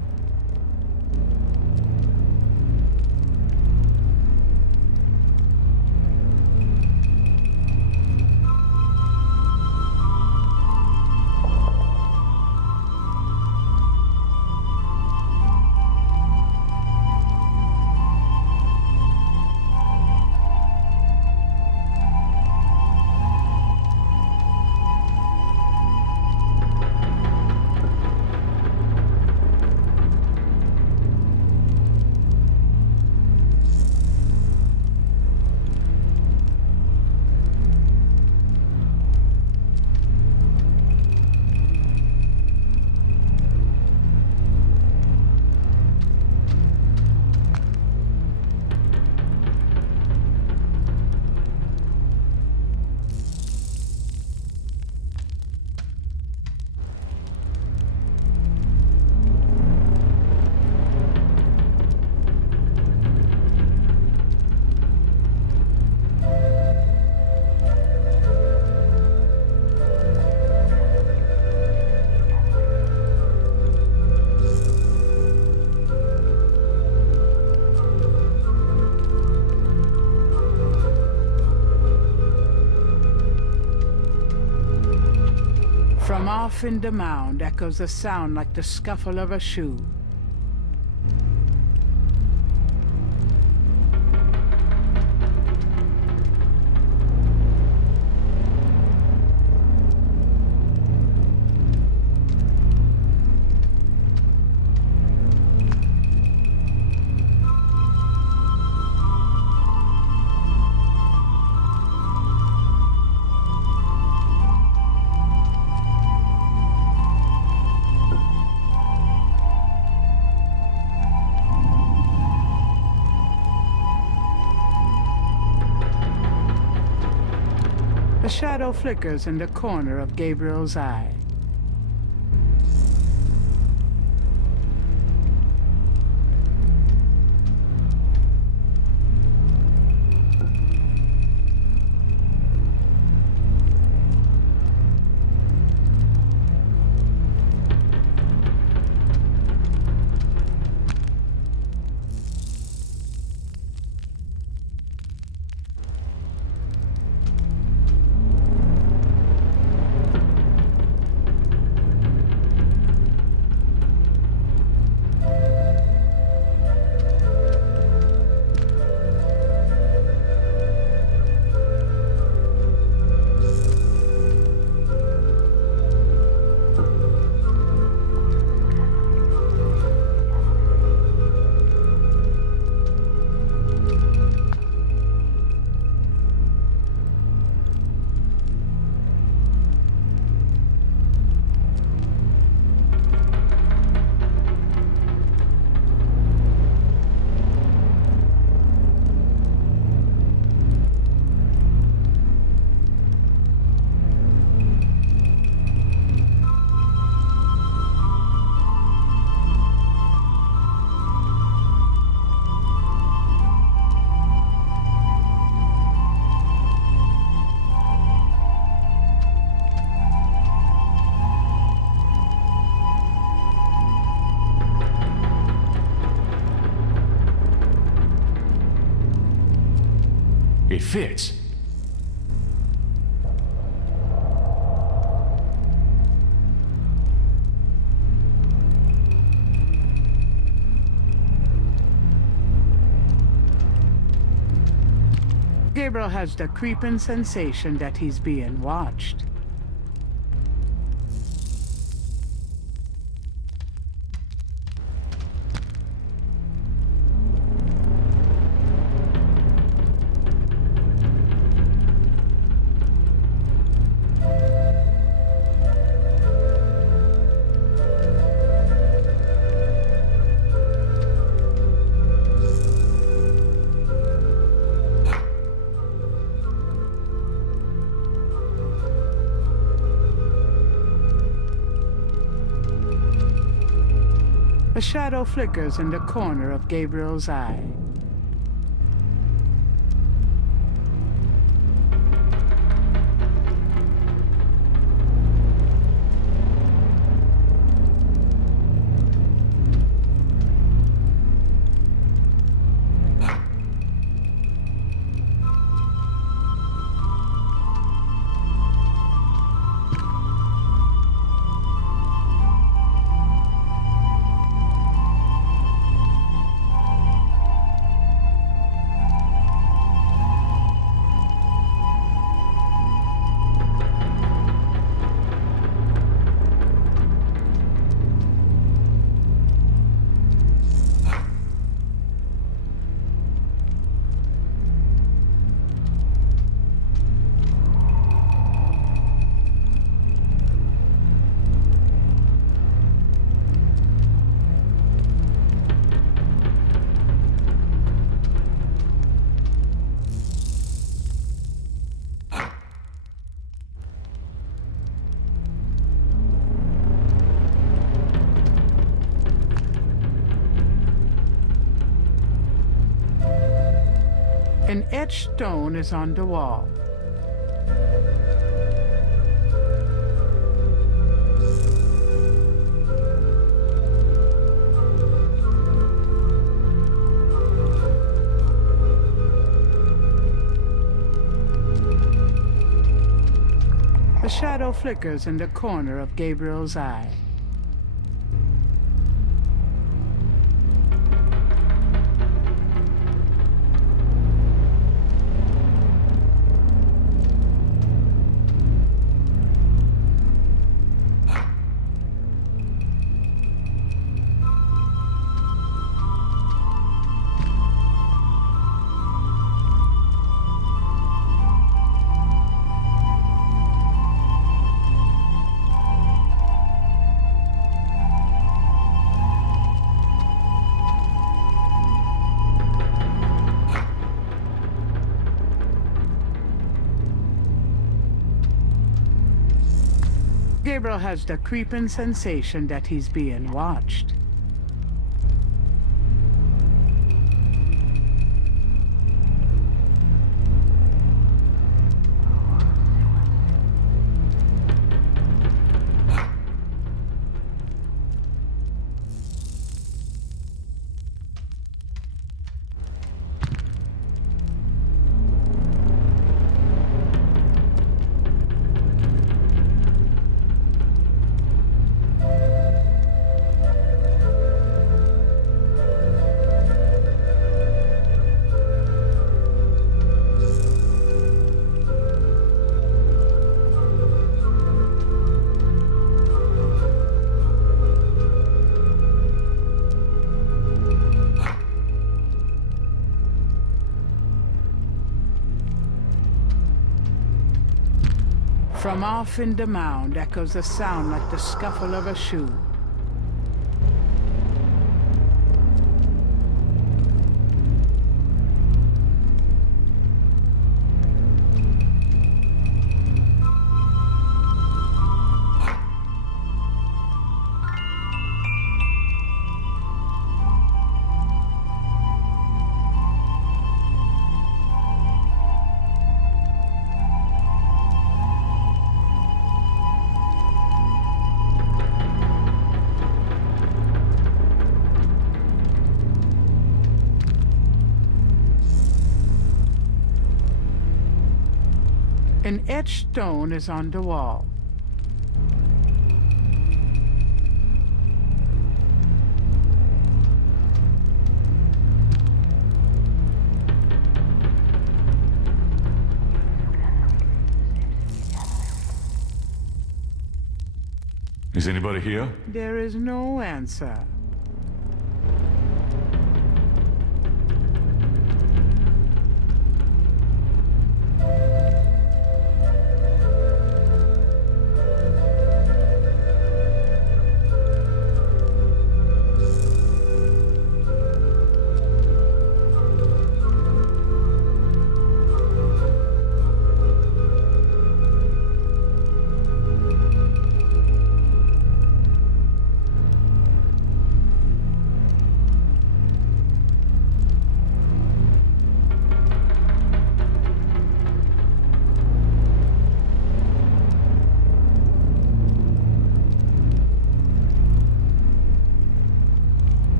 From off in the mound echoes a sound like the scuffle of a shoe. A shadow flickers in the corner of Gabriel's eye. It fits. Gabriel has the creeping sensation that he's being watched. A shadow flickers in the corner of Gabriel's eye. An etched stone is on the wall. The shadow flickers in the corner of Gabriel's eye. Gabriel has the creeping sensation that he's being watched. From off in the mound echoes a sound like the scuffle of a shoe. An etched stone is on the wall. Is anybody here? There is no answer.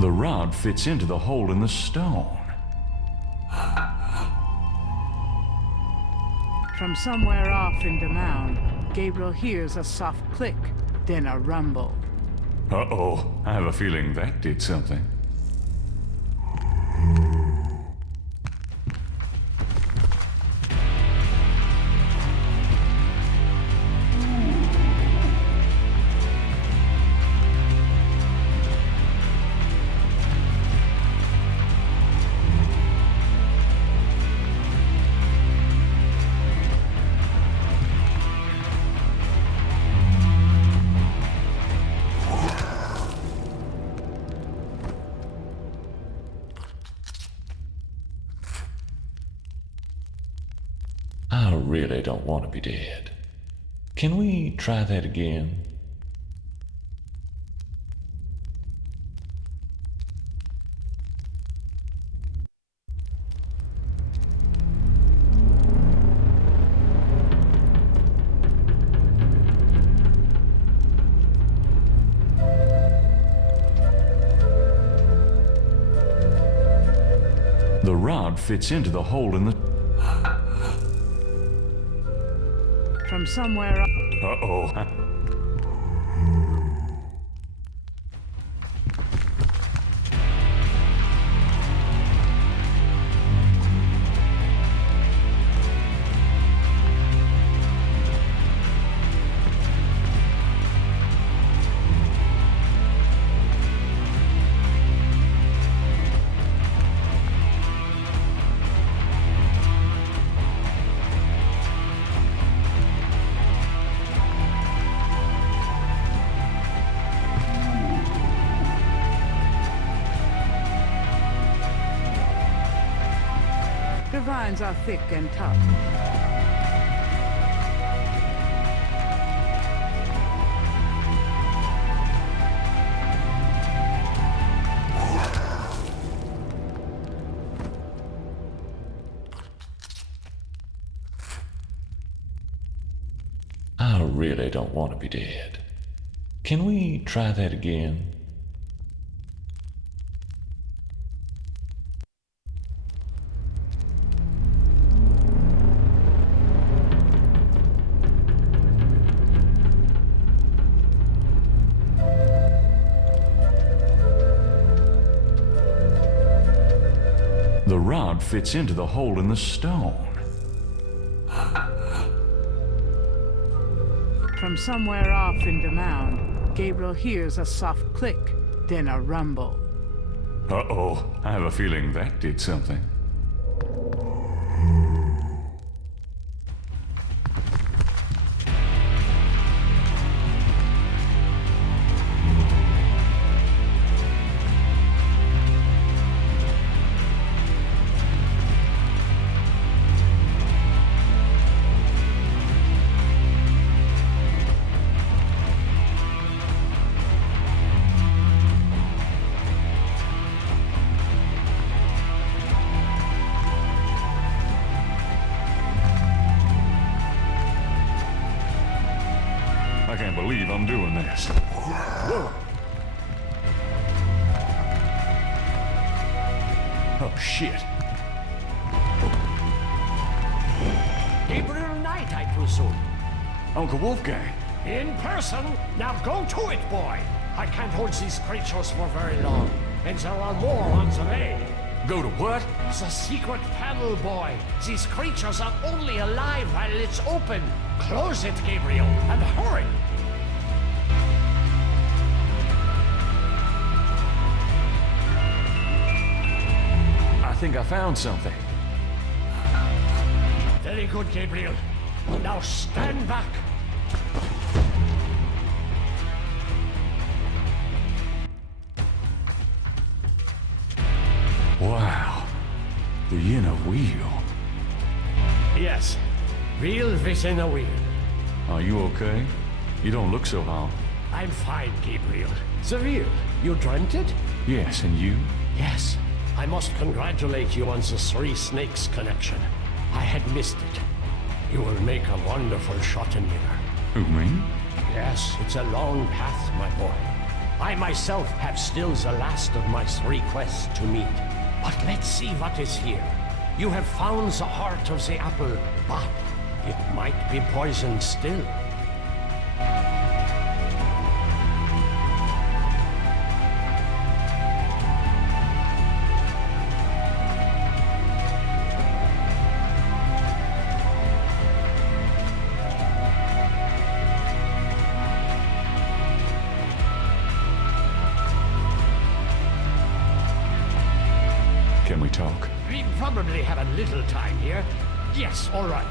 The rod fits into the hole in the stone. From somewhere off in the mound, Gabriel hears a soft click, then a rumble. Uh-oh, I have a feeling that did something. I really don't want to be dead. Can we try that again? The rod fits into the hole in the... From somewhere off. Uh-oh. The vines are thick and tough. I really don't want to be dead. Can we try that again? The rod fits into the hole in the stone. From somewhere off in the mound, Gabriel hears a soft click, then a rumble. Uh-oh, I have a feeling that did something. I can't believe I'm doing this. Whoa! Oh, shit. Gabriel Knight, I presume. Uncle Wolfgang. In person. Now go to it, boy. I can't hold these creatures for very long, and there are more on the way. Go to what? The secret panel, boy. These creatures are only alive while it's open. Close it, Gabriel, and hurry. I think I found something. Very good, Gabriel. Now stand back. Wow. The inner wheel. Yes, wheel within a wheel. Are you okay? You don't look so harmed. I'm fine, Gabriel. The wheel, you dreamt it? Yes, and you? Yes. I must congratulate you on the Three Snakes connection. I had missed it. You will make a wonderful Schottenjäger. Who, me? Yes, it's a long path, my boy. I myself have still the last of my 3 quests to meet. But let's see what is here. You have found the heart of the apple, but it might be poisoned still. Can we talk? We probably have a little time here. Yes, all right.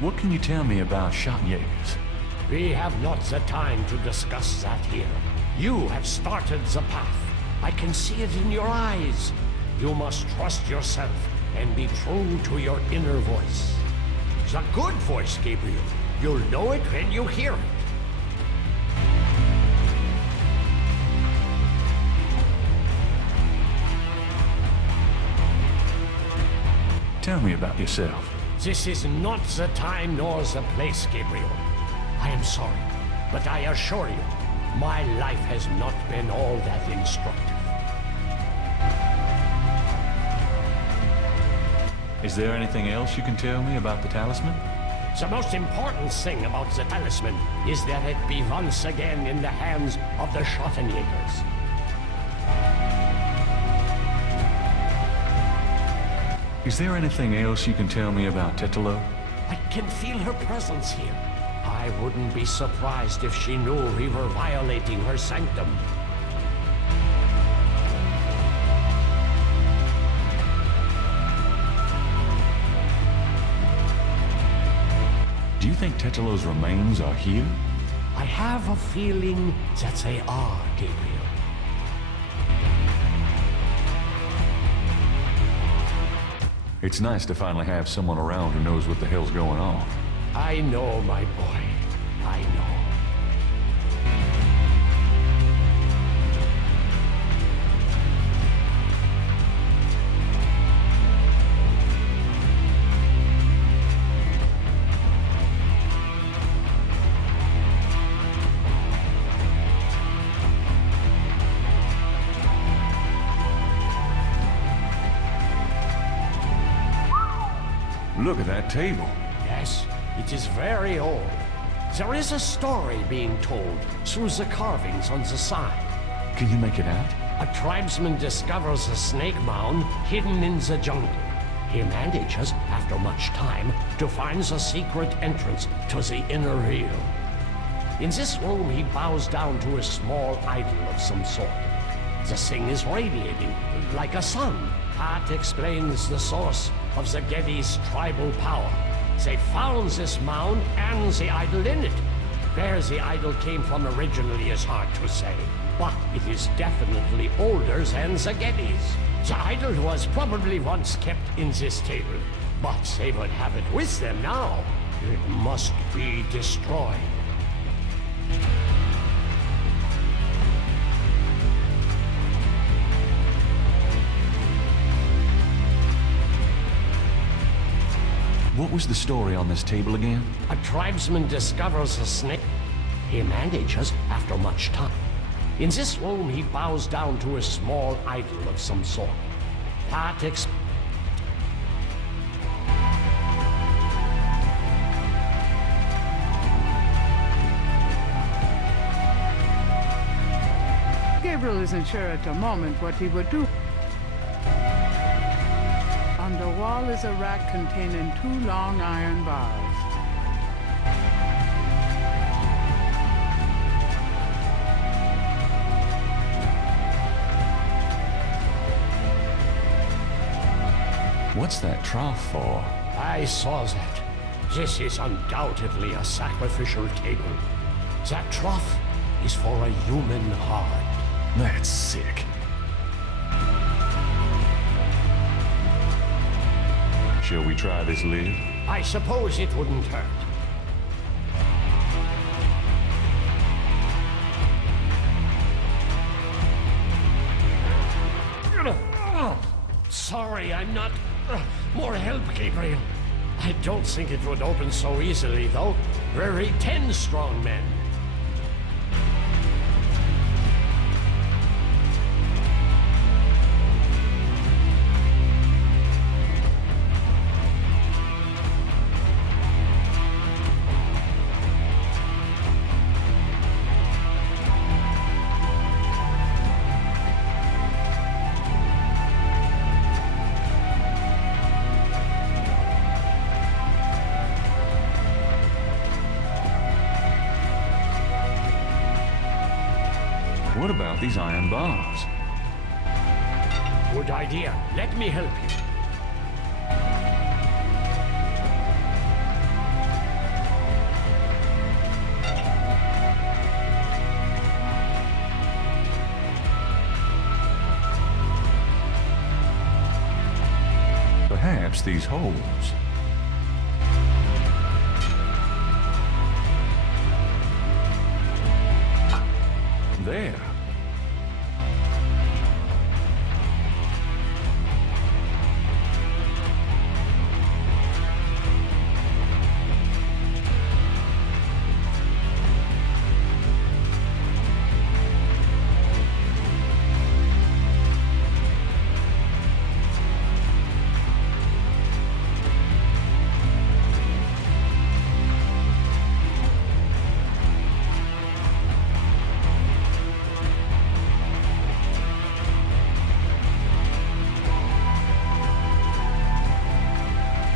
What can you tell me about Schottenjägers? We have not the time to discuss that here. You have started the path. I can see it in your eyes. You must trust yourself and be true to your inner voice. The good voice, Gabriel. You'll know it when you hear it. Tell me about yourself. This is not the time nor the place, Gabriel. I am sorry, but I assure you, my life has not been all that instructive. Is there anything else you can tell me about the talisman? The most important thing about the talisman is that it be once again in the hands of the Schottenjägers. Is there anything else you can tell me about Tetelo? I can feel her presence here. I wouldn't be surprised if she knew we were violating her sanctum. Do you think Tetelo's remains are here? I have a feeling that they are, Gabriel. It's nice to finally have someone around who knows what the hell's going on. I know, my boy. I know. Look at that table. Yes, it is very old. There is a story being told through the carvings on the side. Can you make it out? A tribesman discovers a snake mound hidden in the jungle. He manages, after much time, to find the secret entrance to the inner real. In this room, he bows down to a small idol of some sort. The thing is radiating, like a sun. That explains the source of the Geddes' tribal power. They found this mound and the idol in it. Where the idol came from originally is hard to say, but it is definitely older than the Geddes. The idol was probably once kept in this table, but they would have it with them now. It must be destroyed. What was the story on this table again? A tribesman discovers a snake. He manages after much time. In this room, he bows down to a small idol of some sort. That Gabriel isn't sure at the moment what he would do. On the wall is a rack containing 2 long iron bars. What's that trough for? I saw that. This is undoubtedly a sacrificial table. That trough is for a human heart. That's sick. Shall we try this lid? I suppose it wouldn't hurt. Sorry, I'm not... more help, Gabriel. I don't think it would open so easily, though. Very 10 strong men. What about these iron bars? Good idea. Let me help you. Perhaps these holes. There.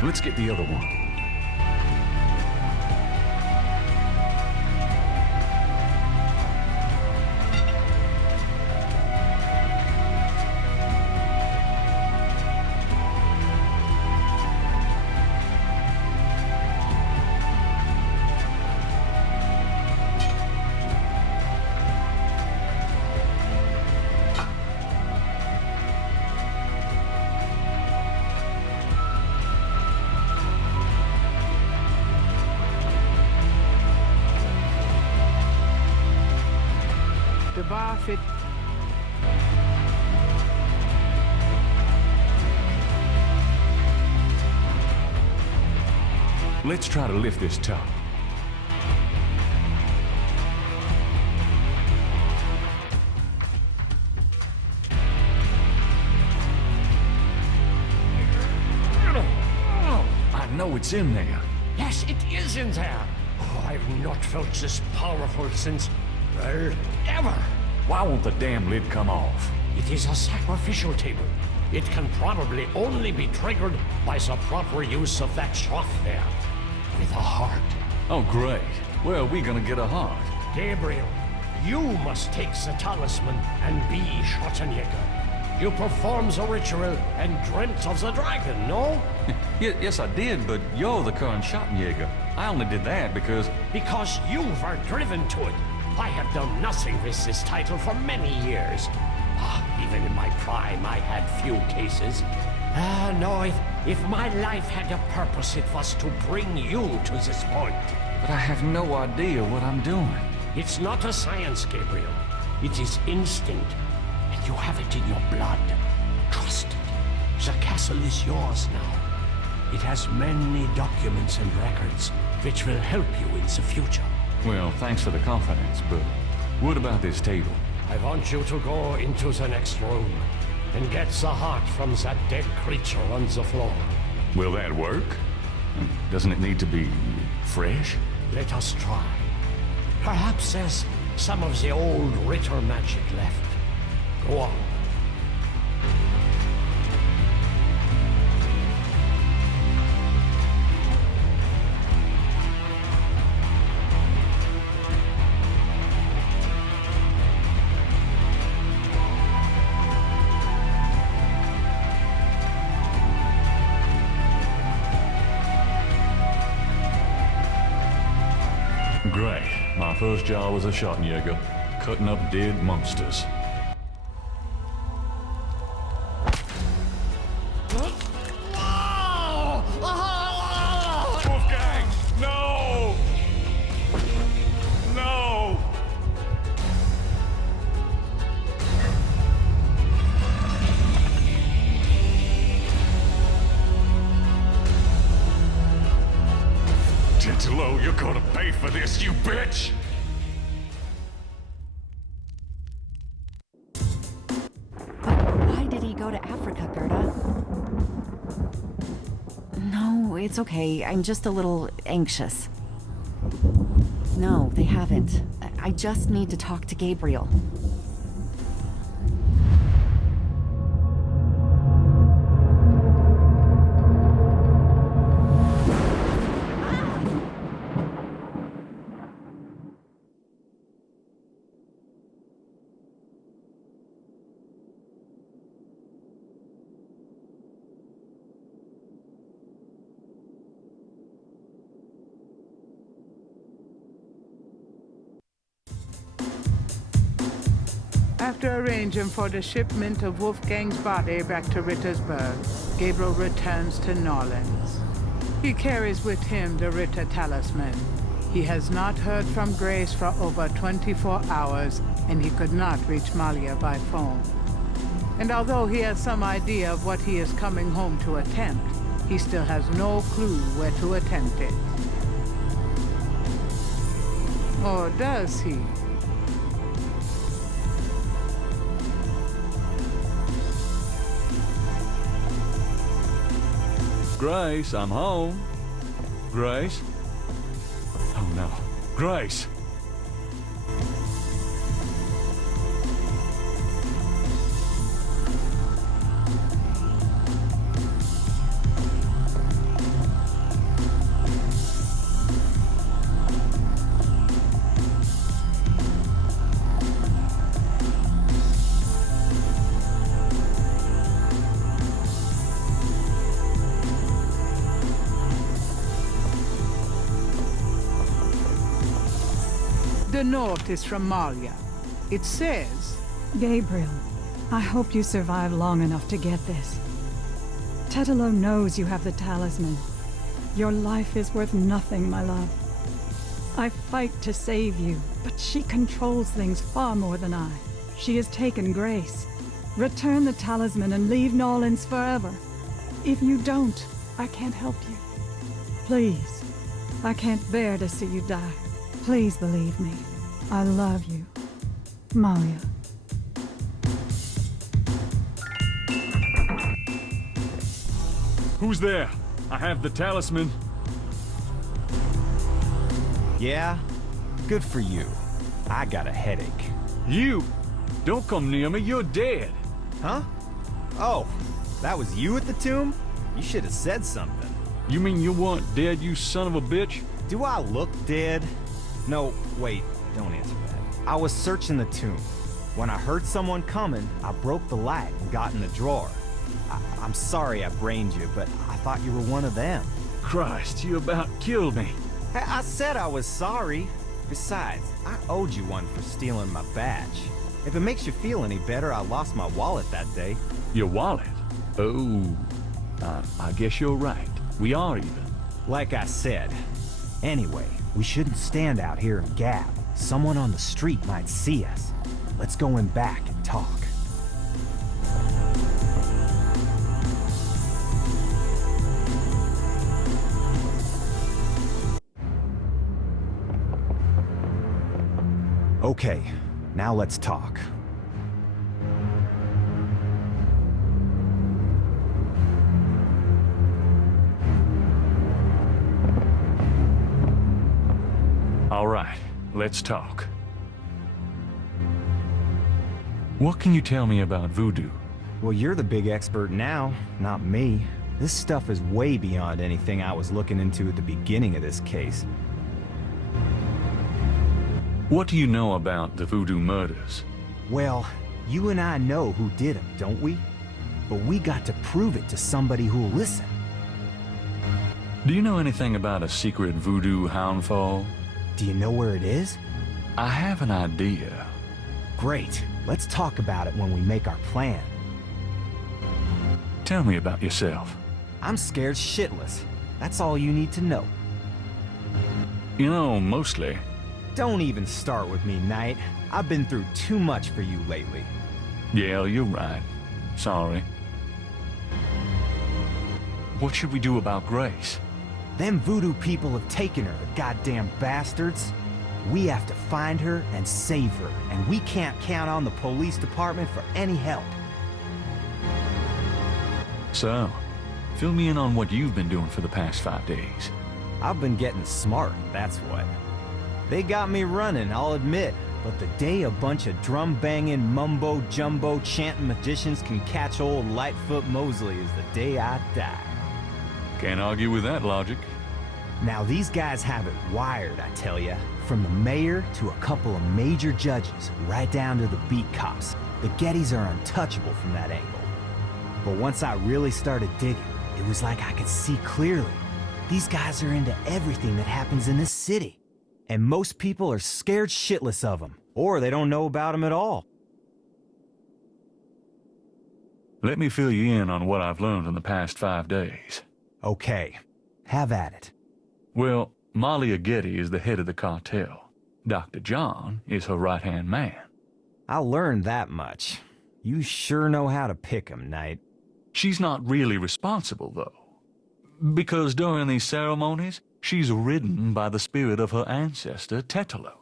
Let's get the other one. The bar fit. Let's try to lift this top. I know it's in there. Yes, it is in there. Oh, I've not felt this powerful since, well, ever. Why won't the damn lid come off? It is a sacrificial table. It can probably only be triggered by the proper use of that trough there. With a heart. Oh, great. Where are we gonna get a heart? Gabriel, you must take the talisman and be Schwarzenegger. You performed the ritual and dreamt of the dragon, no? Yes, I did, but you're the current Schottenjäger. I only did that because... Because you were driven to it. I have done nothing with this title for many years. Even in my prime, I had few cases. No, if my life had a purpose, it was to bring you to this point. But I have no idea what I'm doing. It's not a science, Gabriel. It is instinct, and you have it in your blood. Trust it. The castle is yours now. It has many documents and records, which will help you in the future. Well, thanks for the confidence, but what about this table? I want you to go into the next room and get the heart from that dead creature on the floor. Will that work? Doesn't it need to be fresh? Let us try. Perhaps there's some of the old Ritter magic left. Go on. Great. My first job was a Schottenjäger, cutting up dead monsters. Wolfgang! No! No! Titilo, you're gonna pay for this, you bitch! Why did he go to Africa, Gerda? No, it's okay. I'm just a little anxious. No, they haven't. I just need to talk to Gabriel. After arranging for the shipment of Wolfgang's body back to Rittersburg, Gabriel returns to Norlands. He carries with him the Ritter talisman. He has not heard from Grace for over 24 hours, and he could not reach Malia by phone. And although he has some idea of what he is coming home to attempt, he still has no clue where to attempt it. Or does he? Grace, I'm home. Grace? Oh no. Grace! The note is from Malia. It says, Gabriel, I hope you survive long enough to get this. Tetelo knows you have the talisman. Your life is worth nothing, my love. I fight to save you, but she controls things far more than I. She has taken Grace. Return the talisman and leave Norlands forever. If you don't, I can't help you. Please, I can't bear to see you die. Please believe me. I love you. Malia. Who's there? I have the talisman. Yeah? Good for you. I got a headache. You! Don't come near me, you're dead! Huh? Oh, that was you at the tomb? You should have said something. You mean you weren't dead, you son of a bitch? Do I look dead? No, wait, don't answer that. I was searching the tomb. When I heard someone coming, I broke the light and got in the drawer. I'm sorry I brained you, but I thought you were one of them. Christ, you about killed me. Hey, I said I was sorry. Besides, I owed you one for stealing my badge. If it makes you feel any better, I lost my wallet that day. Your wallet? Oh, I guess you're right. We are even. Like I said. Anyway, we shouldn't stand out here and gab. Someone on the street might see us. Let's go in back and talk. Okay, now let's talk. All right, let's talk. What can you tell me about voodoo? Well, you're the big expert now, not me. This stuff is way beyond anything I was looking into at the beginning of this case. What do you know about the voodoo murders? Well, you and I know who did them, don't we? But we got to prove it to somebody who'll listen. Do you know anything about a secret voodoo houndfall? Do you know where it is? I have an idea. Great. Let's talk about it when we make our plan. Tell me about yourself. I'm scared shitless. That's all you need to know. You know, mostly. Don't even start with me, Knight. I've been through too much for you lately. Yeah, you're right. Sorry. What should we do about Grace? Them voodoo people have taken her, the goddamn bastards. We have to find her and save her, and we can't count on the police department for any help. So, fill me in on what you've been doing for the past 5 days. I've been getting smart, that's what. They got me running, I'll admit, but the day a bunch of drum-banging, mumbo-jumbo chanting magicians can catch old Lightfoot Mosley is the day I die. Can't argue with that logic. Now these guys have it wired, I tell ya. From the mayor to a couple of major judges, right down to the beat cops. The Gettys are untouchable from that angle. But once I really started digging, it was like I could see clearly. These guys are into everything that happens in this city. And most people are scared shitless of them, or they don't know about them at all. Let me fill you in on what I've learned in the past 5 days. Okay, have at it. Well, Malia Getty is the head of the cartel. Dr. John is her right-hand man. I learned that much. You sure know how to pick 'em, Knight. She's not really responsible, though. Because during these ceremonies, she's ridden by the spirit of her ancestor, Tetelo.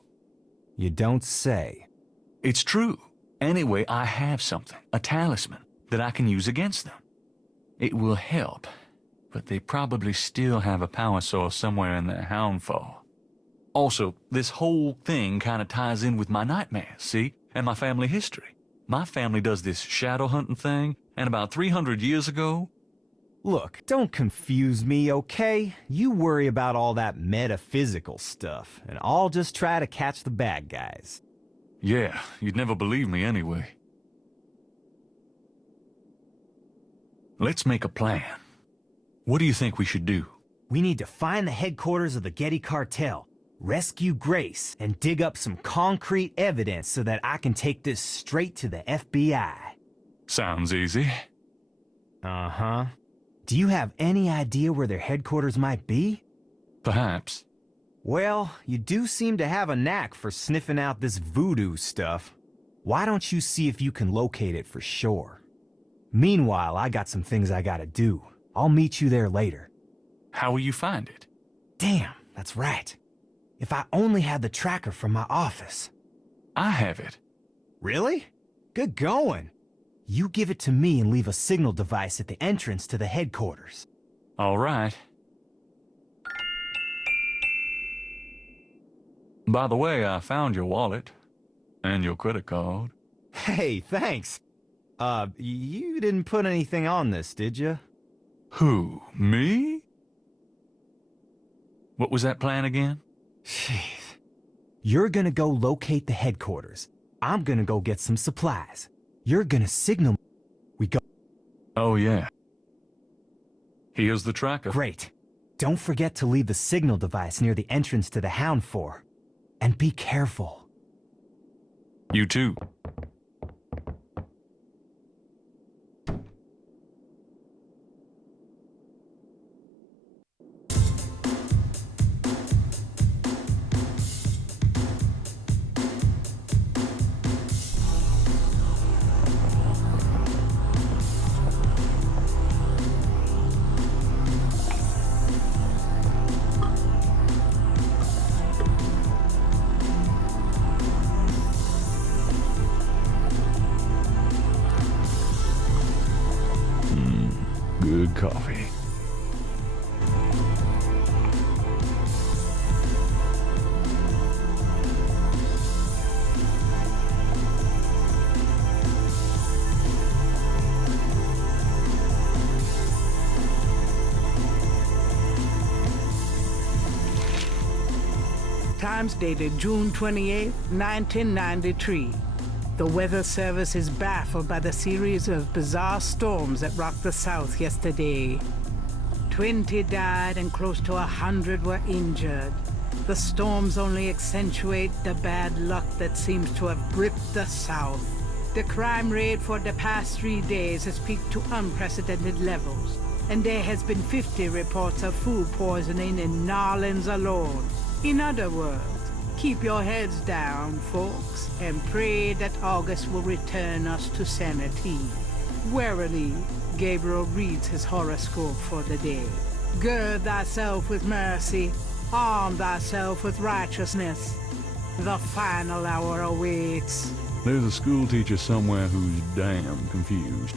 You don't say. It's true. Anyway, I have something, a talisman, that I can use against them. It will help, but they probably still have a power source somewhere in their houndfall. Also, this whole thing kind of ties in with my nightmares, see? And my family history. My family does this shadow hunting thing, and about 300 years ago... Look, don't confuse me, okay? You worry about all that metaphysical stuff, and I'll just try to catch the bad guys. Yeah, you'd never believe me anyway. Let's make a plan. What do you think we should do? We need to find the headquarters of the Getty cartel, rescue Grace, and dig up some concrete evidence so that I can take this straight to the FBI. Sounds easy. Uh-huh. Do you have any idea where their headquarters might be? Perhaps. Well, you do seem to have a knack for sniffing out this voodoo stuff. Why don't you see if you can locate it for sure? Meanwhile, I got some things I gotta do. I'll meet you there later. How will you find it? Damn, that's right. If I only had the tracker from my office. I have it. Really? Good going. You give it to me and leave a signal device at the entrance to the headquarters. All right. By the way, I found your wallet. And your credit card. Hey, thanks. You didn't put anything on this, did you? Who? Me? What was that plan again? Jeez. You're gonna go locate the headquarters. I'm gonna go get some supplies. You're gonna signal we go. Oh, yeah. Here's the tracker. Great. Don't forget to leave the signal device near the entrance to the Hound 4. And be careful. You too. Good coffee. Times dated June 28, 1993. The Weather Service is baffled by the series of bizarre storms that rocked the South yesterday. 20 died and close to 100 were injured. The storms only accentuate the bad luck that seems to have gripped the South. The crime rate for the past 3 days has peaked to unprecedented levels, and there has been 50 reports of food poisoning in New Orleans alone. In other words, keep your heads down, folks, and pray that August will return us to sanity. Warily, Gabriel reads his horoscope for the day. Gird thyself with mercy, arm thyself with righteousness. The final hour awaits. There's a school teacher somewhere who's damn confused.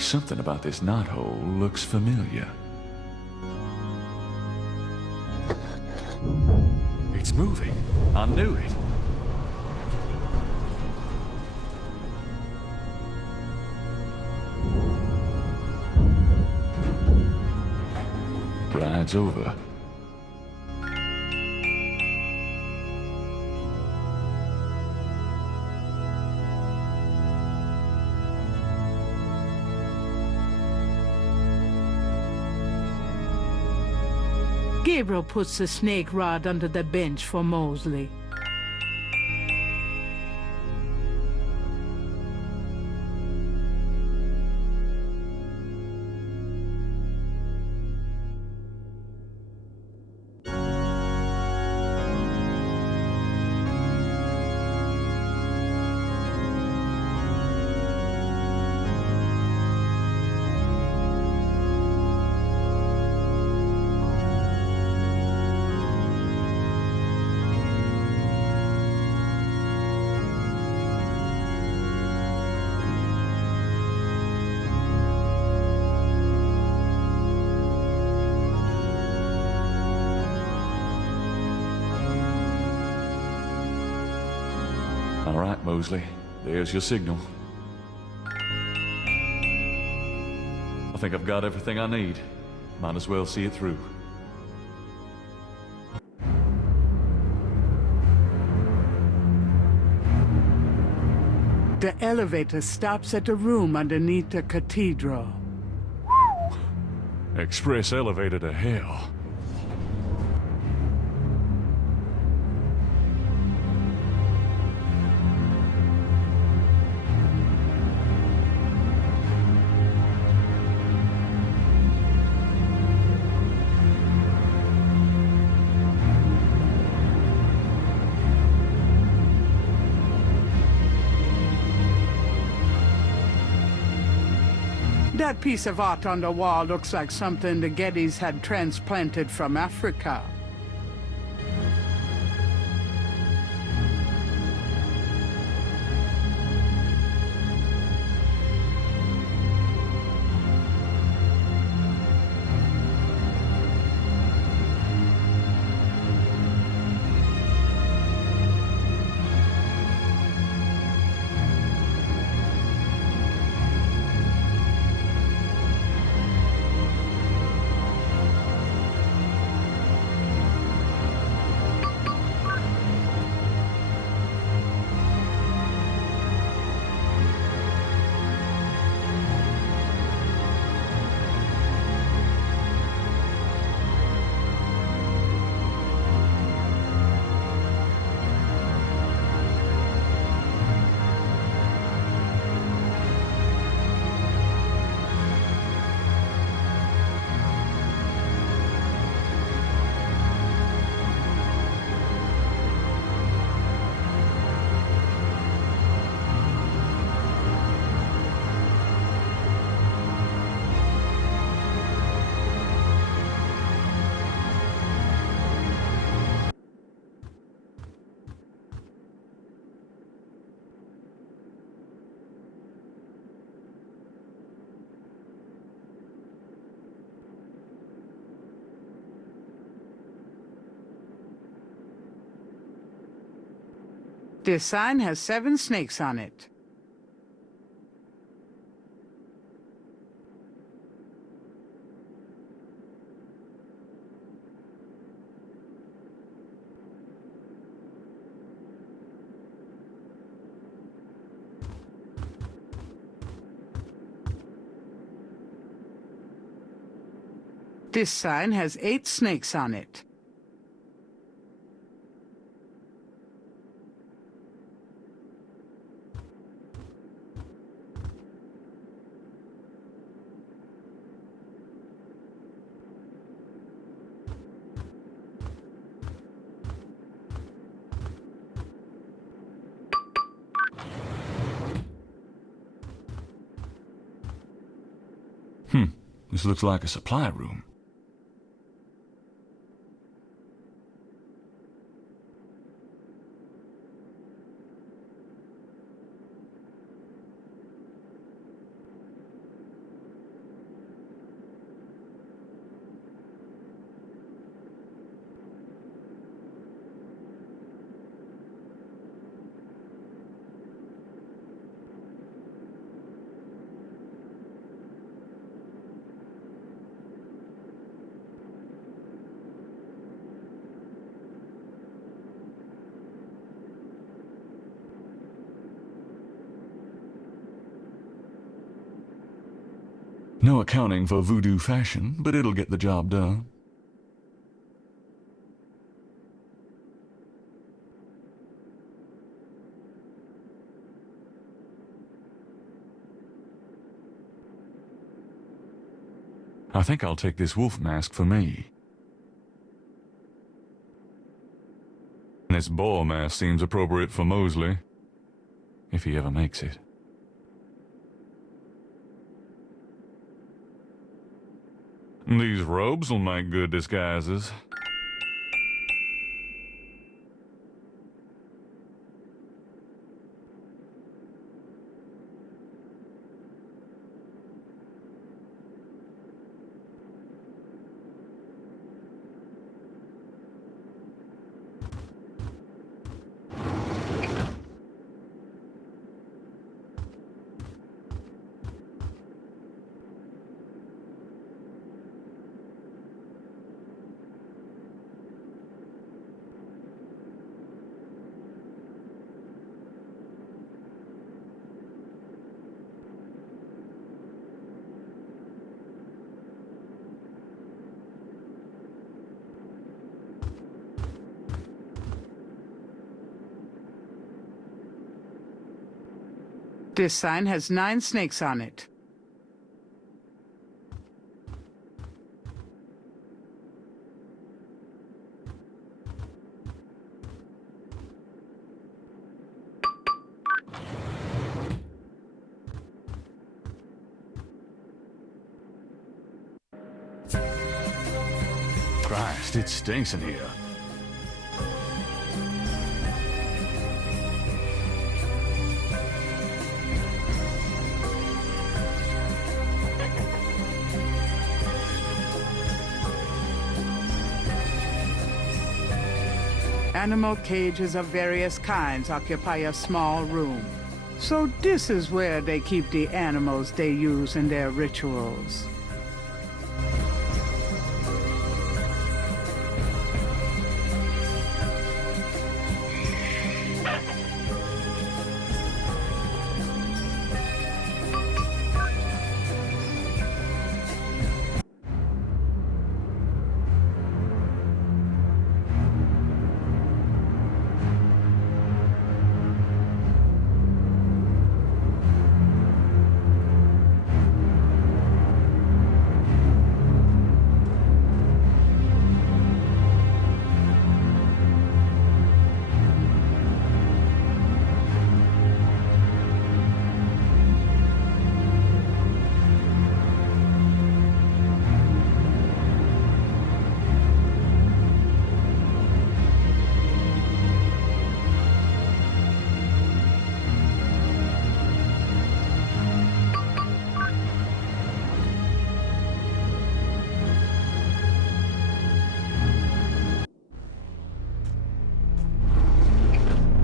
Something about this knothole looks familiar. It's moving. I knew it. Ride's over. Gabriel puts the snake rod under the bench for Mosley. All right, Mosley. There's your signal. I think I've got everything I need. Might as well see it through. The elevator stops at a room underneath the cathedral. Express elevator to hell. That piece of art on the wall looks like something the Gettys had transplanted from Africa. This sign has 7 snakes on it. This sign has 8 snakes on it. This looks like a supply room. No accounting for voodoo fashion, but it'll get the job done. I think I'll take this wolf mask for me. This boar mask seems appropriate for Mosley, if he ever makes it. These robes will make good disguises. This sign has 9 snakes on it. Christ, it stinks in here. Animal cages of various kinds occupy a small room. So this is where they keep the animals they use in their rituals.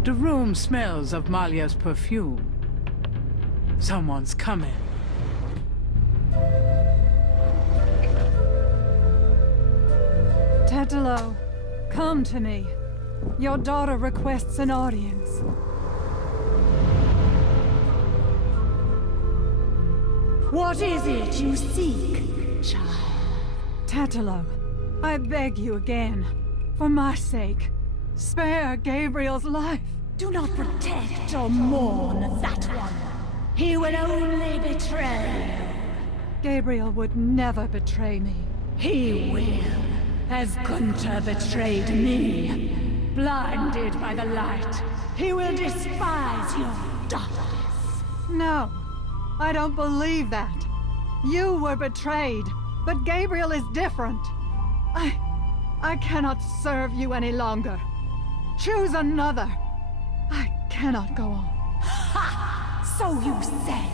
The room smells of Malia's perfume. Someone's coming. Tetelo, come to me. Your daughter requests an audience. What is it you seek, child? Tetelo, I beg you again, for my sake, spare Gabriel's life. Do not protect or mourn that one. He will only betray you. Gabriel would never betray me. He will, as Gunther betrayed me. Blinded by the light, he will despise your darkness. No, I don't believe that. You were betrayed, but Gabriel is different. I cannot serve you any longer. Choose another. I cannot go on. Ha! So you say,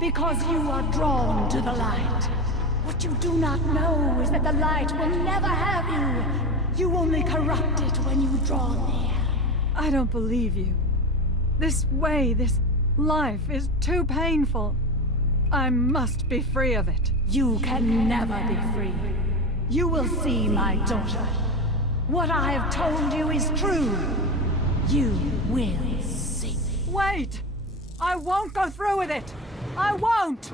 because you are drawn to the light. What you do not know is that the light will never have you. You only corrupt it when you draw near. I don't believe you. This way, this life is too painful. I must be free of it. You can never be free. You will see, my daughter. What I have told you is true. You will see. Wait! I won't go through with it! I won't!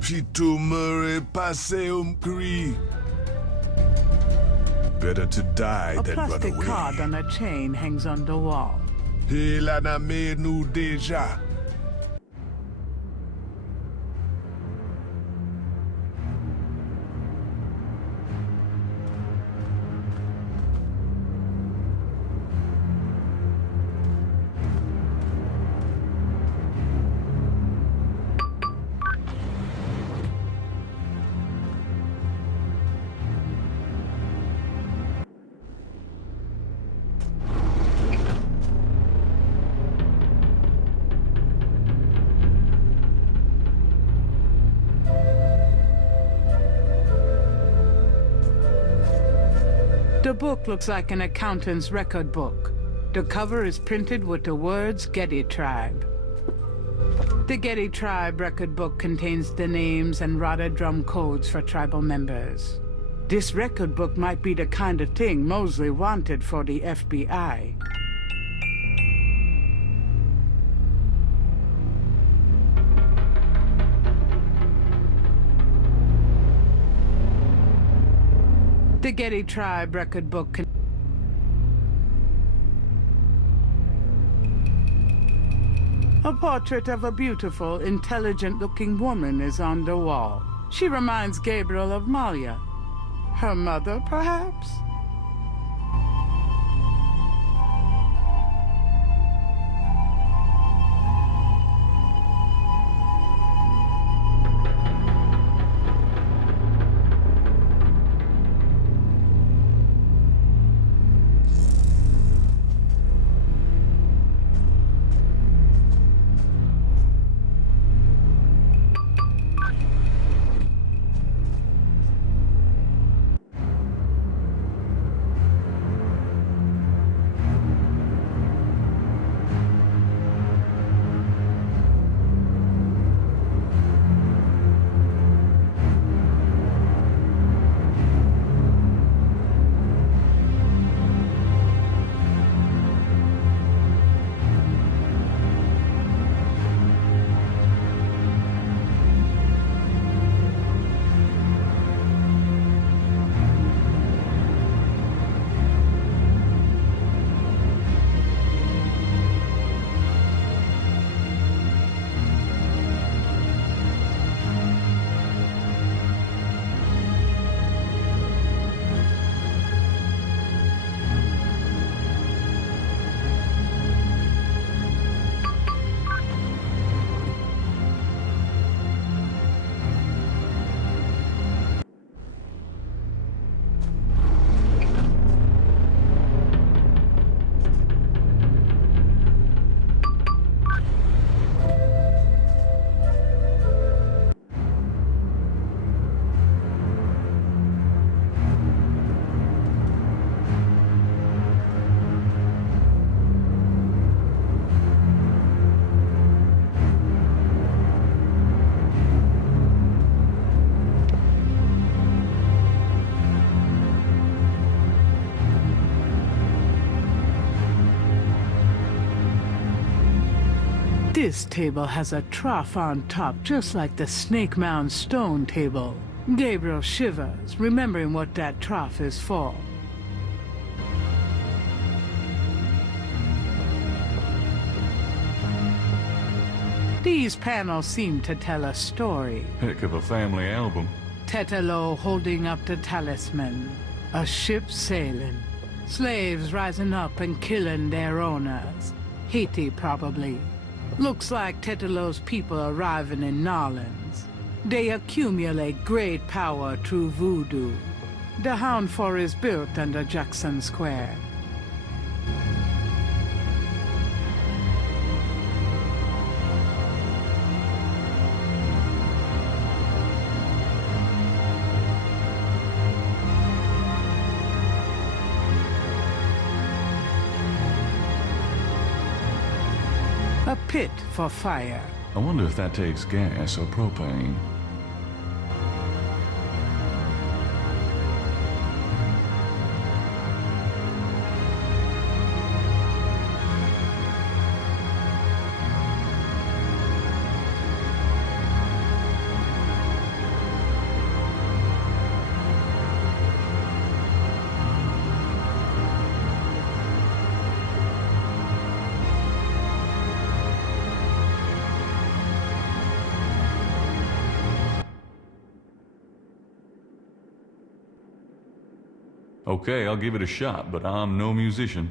Pito Murray Passeum Cree. Better to die A than run plastic away. card on a chain hangs on the wall. Helana me nu deja. The book looks like an accountant's record book. The cover is printed with the words Getty Tribe. The Getty Tribe record book contains the names and rotted drum codes for tribal members. This record book might be the kind of thing Mosley wanted for the FBI. The Getty Tribe record book A portrait of a beautiful, intelligent-looking woman is on the wall. She reminds Gabriel of Malia. Her mother, perhaps? This table has a trough on top, just like the Snake Mound stone table. Gabriel shivers, remembering what that trough is for. These panels seem to tell a story. Heck of a family album. Tetelo holding up the talisman. A ship sailing. Slaves rising up and killing their owners. Haiti, probably. Looks like Tetelo's people arriving in Narlands. They accumulate great power through voodoo. The Hound Fort is built under Jackson Square. A pit for fire. I wonder if that takes gas or propane. Okay, I'll give it a shot, but I'm no musician.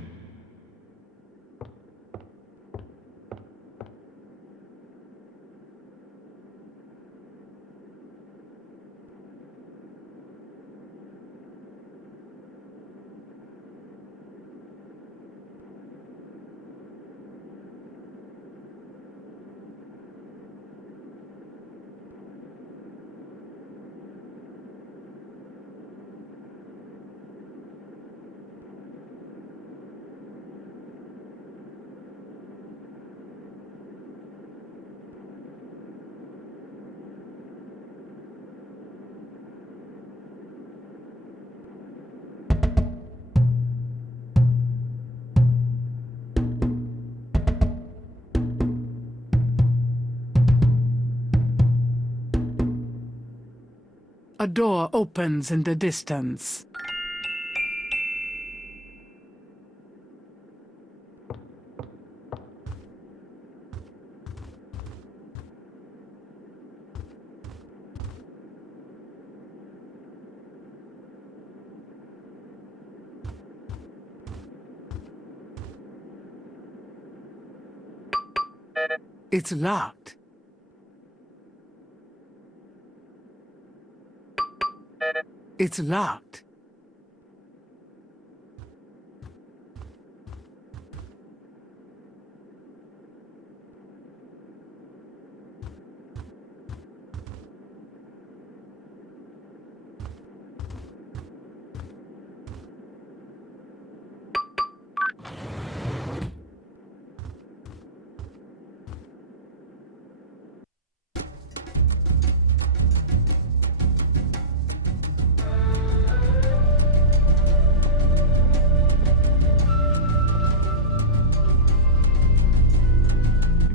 A door opens in the distance. It's locked. It's locked.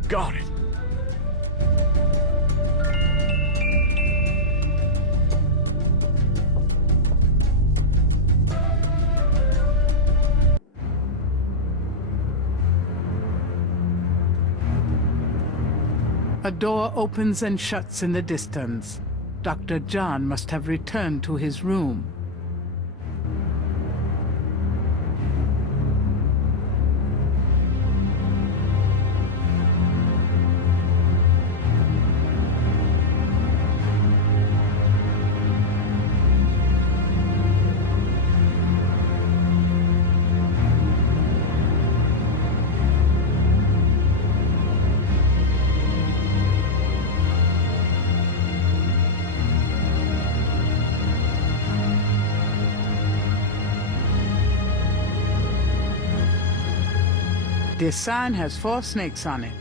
Got it. A door opens and shuts in the distance. Dr. John must have returned to his room. This sign has 4 snakes on it.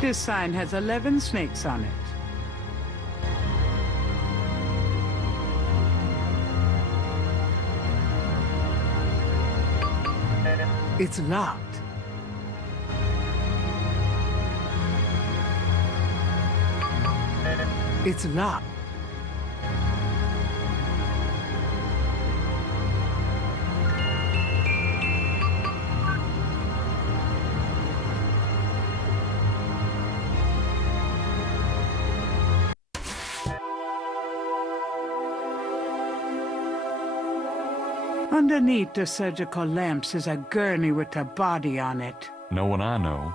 This sign has 11 snakes on it. It's locked. It's locked. Underneath the surgical lamps is a gurney with a body on it. No one I know.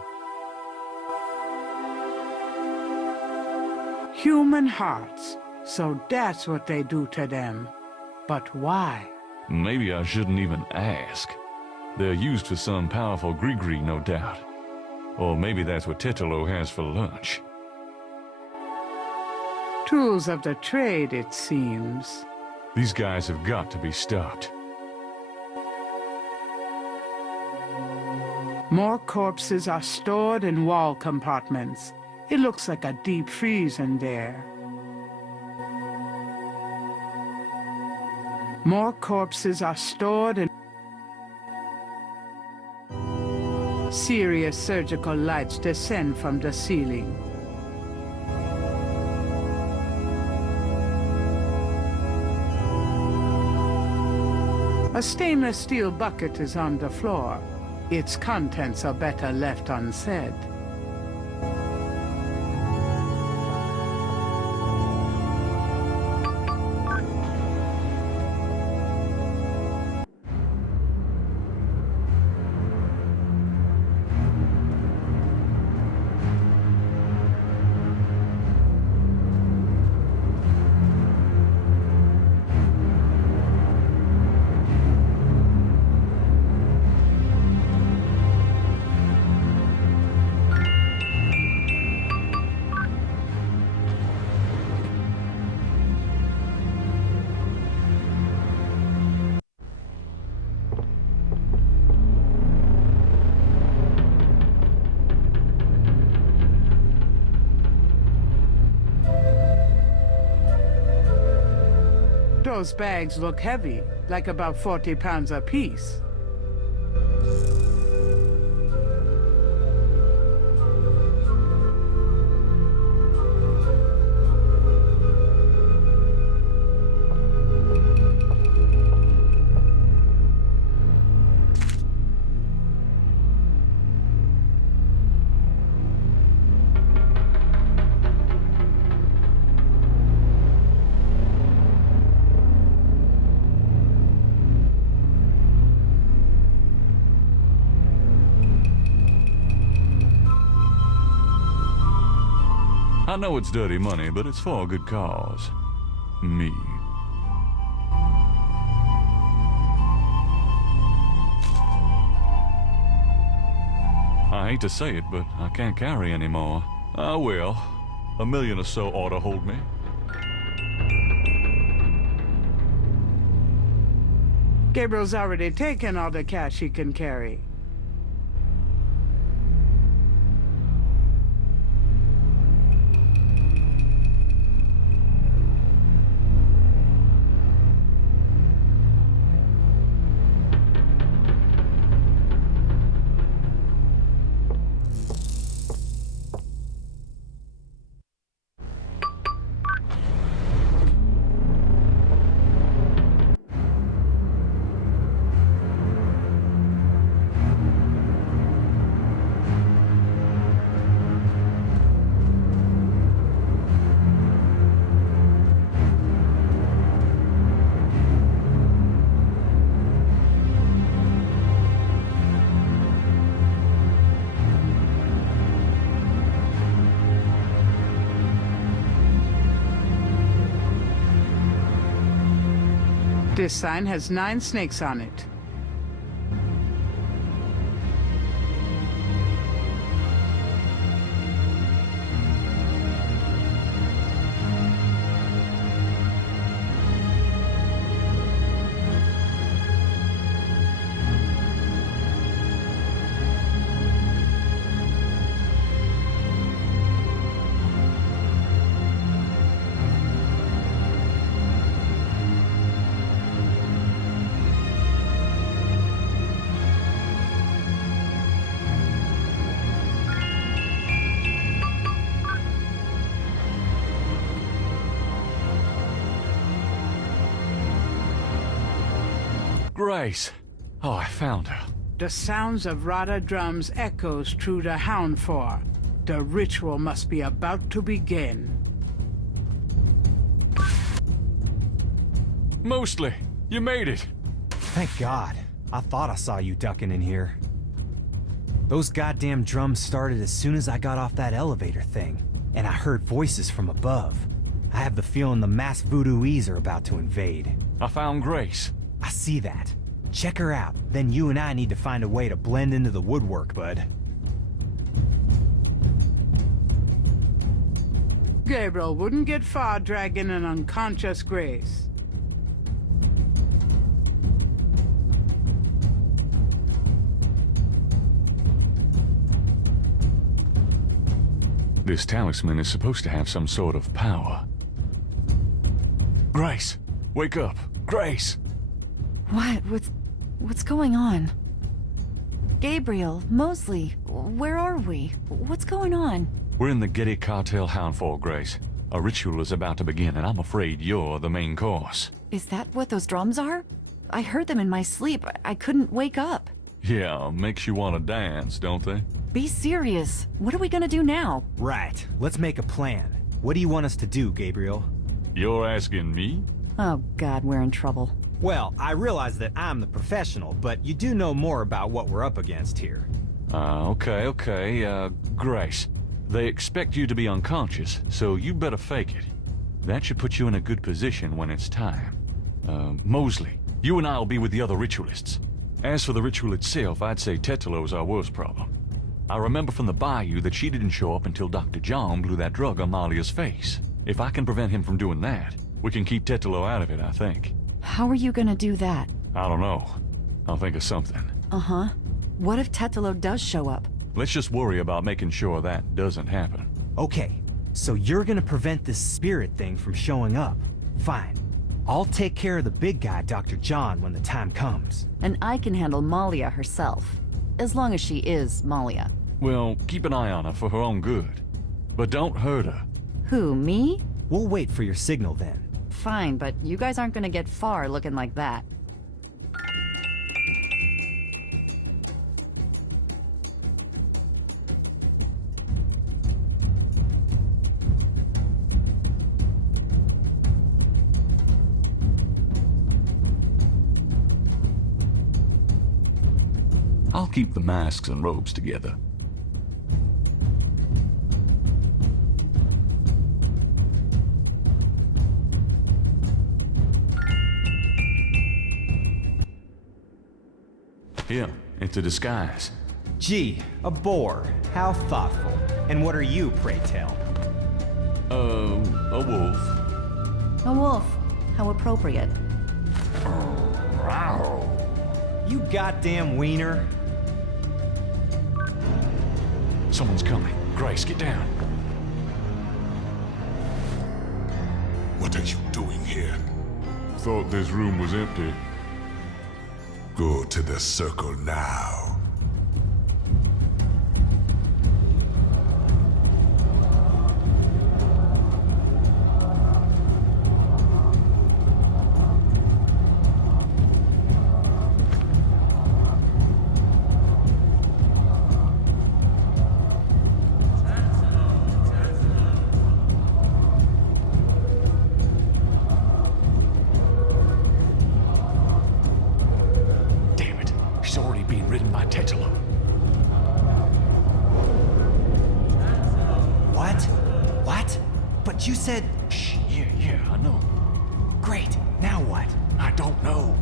Human hearts. So that's what they do to them. But why? Maybe I shouldn't even ask. They're used for some powerful gree-gree, no doubt. Or maybe that's what Tetelo has for lunch. Tools of the trade, it seems. These guys have got to be stopped. More corpses are stored in wall compartments. It looks like a deep freeze in there. More corpses are stored in... Serious surgical lights descend from the ceiling. A stainless steel bucket is on the floor. Its contents are better left unsaid. Those bags look heavy, like about 40 pounds apiece. I know it's dirty money, but it's for a good cause. Me. I hate to say it, but I can't carry anymore. I will. $1 million or so ought to hold me. Gabriel's already taken all the cash he can carry. This sign has 9 snakes on it. Grace! Oh, I found her. The sounds of Rada drums echoes through the Houndfor. The ritual must be about to begin. Mostly, you made it. Thank God. I thought I saw you ducking in here. Those goddamn drums started as soon as I got off that elevator thing, and I heard voices from above. I have the feeling the masked voodooese are about to invade. I found Grace. I see that. Check her out, then you and I need to find a way to blend into the woodwork, bud. Gabriel wouldn't get far dragging an unconscious Grace. This talisman is supposed to have some sort of power. Grace! Wake up! Grace! What? What's going on? Gabriel, Mosley, where are we? What's going on? We're in the Getty Cartel Houndfall, Grace. A ritual is about to begin, and I'm afraid you're the main course. Is that what those drums are? I heard them in my sleep. I couldn't wake up. Yeah, makes you want to dance, don't they? Be serious. What are we gonna do now? Right. Let's make a plan. What do you want us to do, Gabriel? You're asking me? Oh God, we're in trouble. Well, I realize that I'm the professional, but you do know more about what we're up against here. Okay. Grace. They expect you to be unconscious, so you better fake it. That should put you in a good position when it's time. Mosley, you and I will be with the other ritualists. As for the ritual itself, I'd say Tetalo's our worst problem. I remember from the bayou that she didn't show up until Dr. John blew that drug on Malia's face. If I can prevent him from doing that, we can keep Tetalo out of it, I think. How are you gonna do that? I don't know. I'll think of something. Uh-huh. What if Tetalo does show up? Let's just worry about making sure that doesn't happen. Okay, so you're gonna prevent this spirit thing from showing up. Fine. I'll take care of the big guy, Dr. John, when the time comes. And I can handle Malia herself. As long as she is Malia. Well, keep an eye on her for her own good. But don't hurt her. Who, me? We'll wait for your signal then. Fine, but you guys aren't gonna get far looking like that. I'll keep the masks and robes together. Here, it's a disguise. Gee, a boar. How thoughtful. And what are you, pray tell? A wolf. A wolf. How appropriate. You goddamn wiener. Someone's coming. Grace, get down. What are you doing here? Thought this room was empty. Go to the circle now. You said... Shh, yeah, I know. Great, now what? I don't know.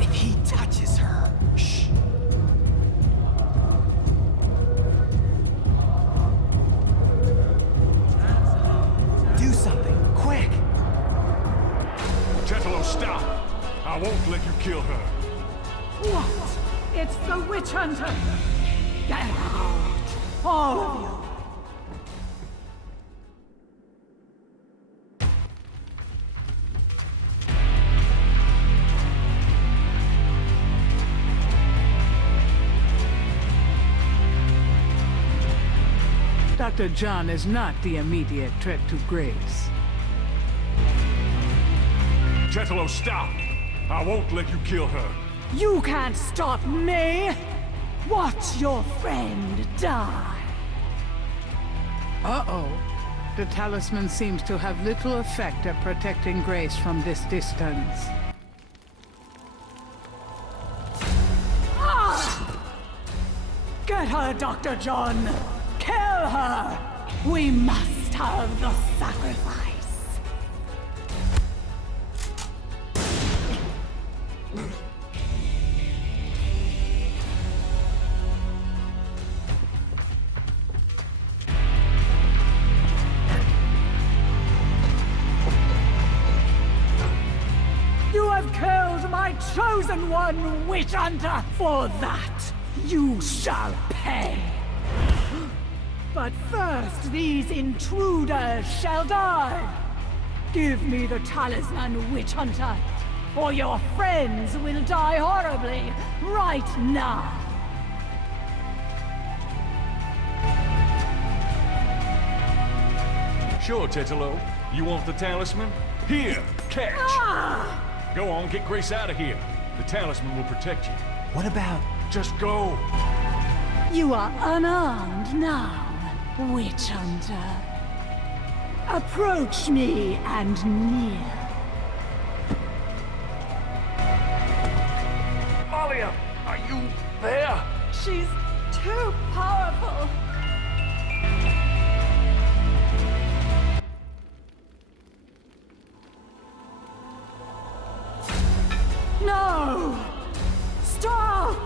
If he touches her... Shh. Do something, quick! Tetalo, stop! I won't let you kill her. What? It's the witch hunter! Get out! All of you! Dr. John is not the immediate threat to Grace. Tetelo, stop! I won't let you kill her. You can't stop me! Watch your friend die! Uh-oh. The talisman seems to have little effect at protecting Grace from this distance. Get her, Dr. John! Kill her! We must have the sacrifice! You have killed my chosen one, Witch Hunter! For that, you shall pay! But first, these intruders shall die! Give me the talisman, Witch Hunter, or your friends will die horribly right now! Sure, Tetelo. You want the talisman? Here, catch! Go on, get Grace out of here. The talisman will protect you. What about... Just go! You are unarmed now, Witch Hunter. Approach me and near. Malia, are you there? She's too powerful. No! Stop!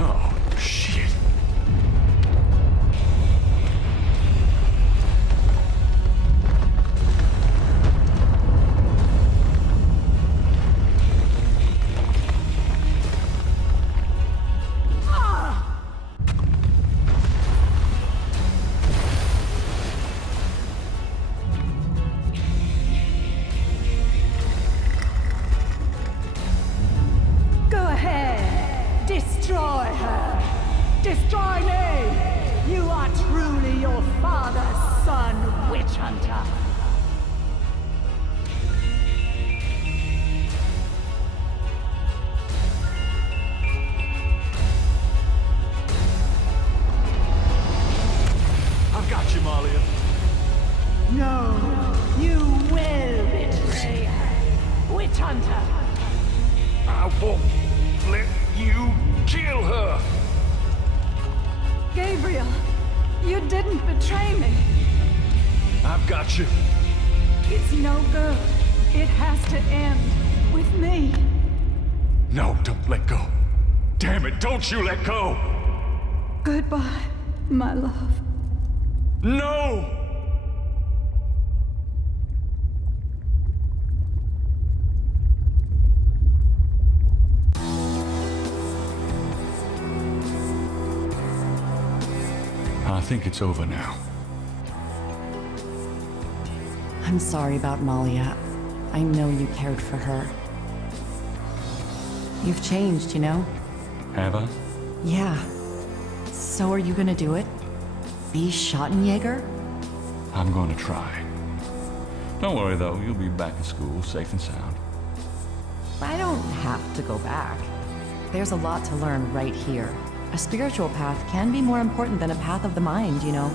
Oh, shit. Go ahead! Destroy her! Destroy me! You are truly your father's son, Witch Hunter! I've got you, Malia. No, you will betray her, Witch Hunter! I won't let you kill her. Gabriel, you didn't betray me. I've got you. It's no good. It has to end with me. No, don't let go. Damn it, don't you let go. Goodbye, my love. No! I think it's over now. I'm sorry about Malia. I know you cared for her. You've changed, you know? Have I? Yeah. So are you gonna do it? Be Schottenjäger? I'm gonna try. Don't worry though, you'll be back in school, safe and sound. I don't have to go back. There's a lot to learn right here. A spiritual path can be more important than a path of the mind, you know.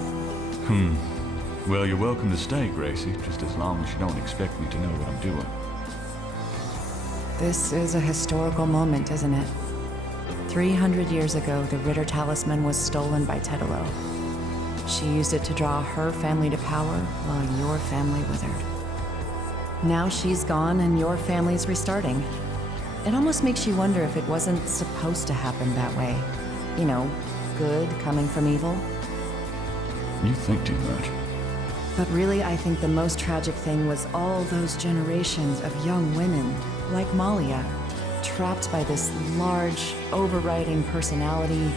Well, you're welcome to stay, Gracie, just as long as you don't expect me to know what I'm doing. This is a historical moment, isn't it? 300 years ago, the Ritter talisman was stolen by Tetelo. She used it to draw her family to power while your family withered. Now she's gone and your family's restarting. It almost makes you wonder if it wasn't supposed to happen that way. You know, good coming from evil. You think too much. But really, I think the most tragic thing was all those generations of young women, like Malia, trapped by this large, overriding personality,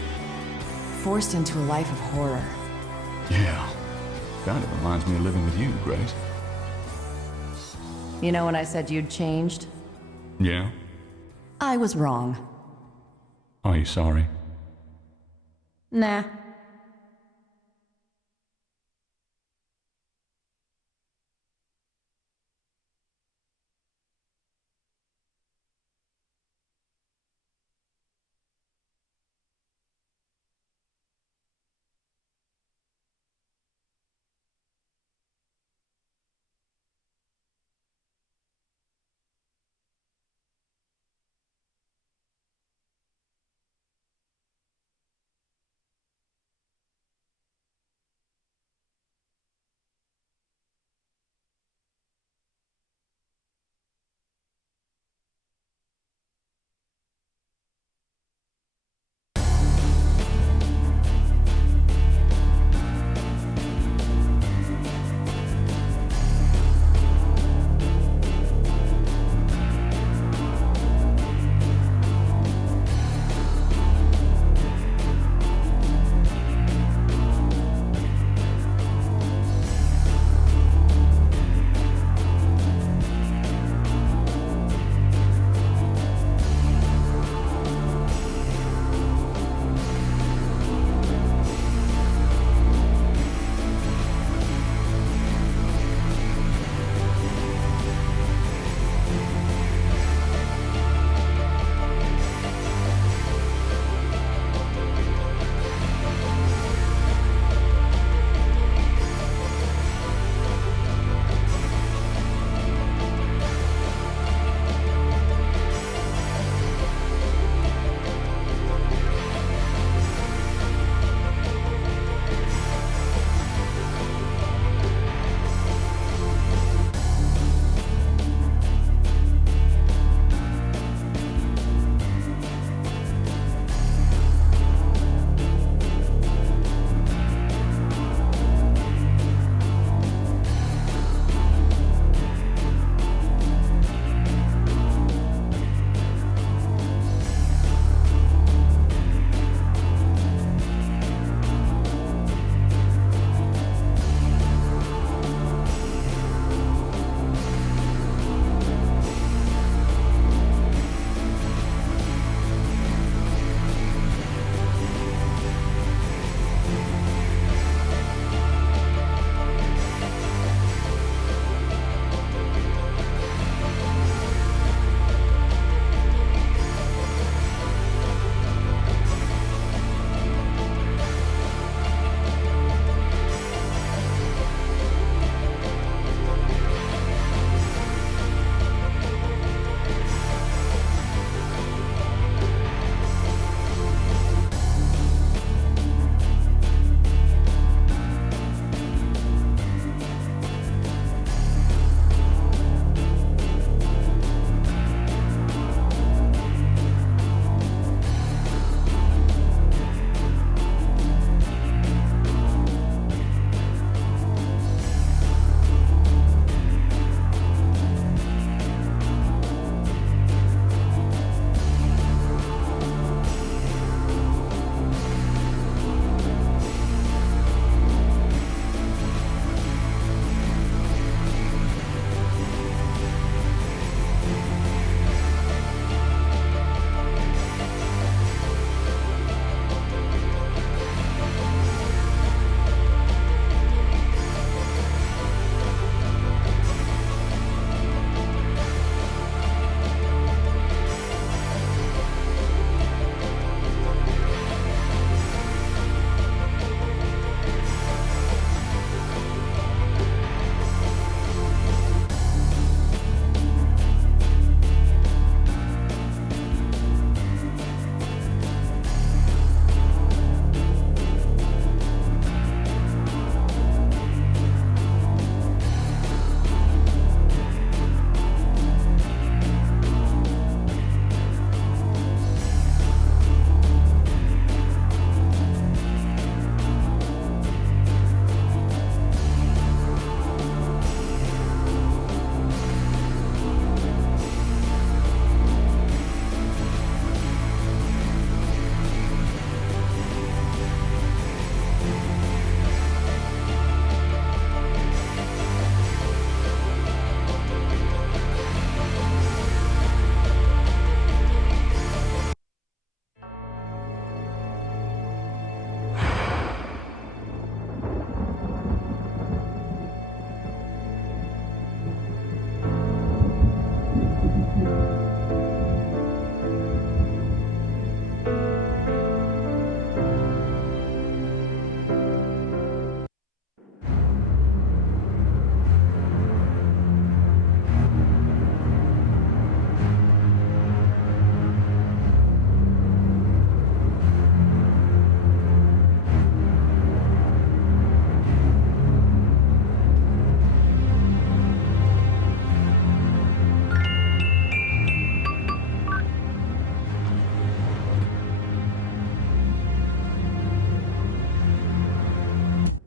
forced into a life of horror. Yeah. Kind of reminds me of living with you, Grace. You know when I said you'd changed? Yeah? I was wrong. Are you sorry? Nah.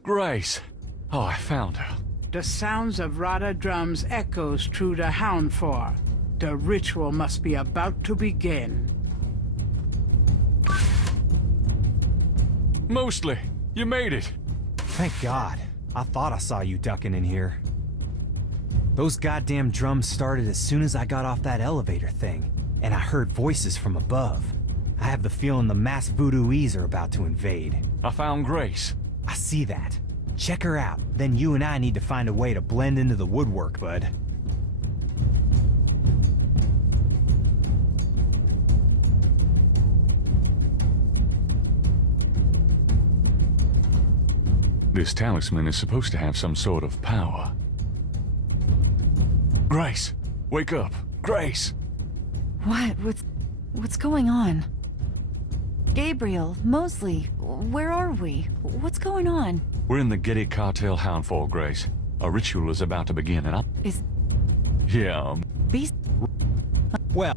Grace! Oh, I found her. The sounds of Rada drums echoes through the Houndfor. The ritual must be about to begin. Mostly. You made it. Thank God. I thought I saw you ducking in here. Those goddamn drums started as soon as I got off that elevator thing, and I heard voices from above. I have the feeling the masked voodooese are about to invade. I found Grace. I see that. Check her out. Then you and I need to find a way to blend into the woodwork, bud. This talisman is supposed to have some sort of power. Grace! Wake up! Grace! What? What's going on? Gabriel, Mosley, where are we? What's going on? We're in the Getty Cartel Houndfall, Grace. A ritual is about to begin, and Is... Yeah, Beast... Well...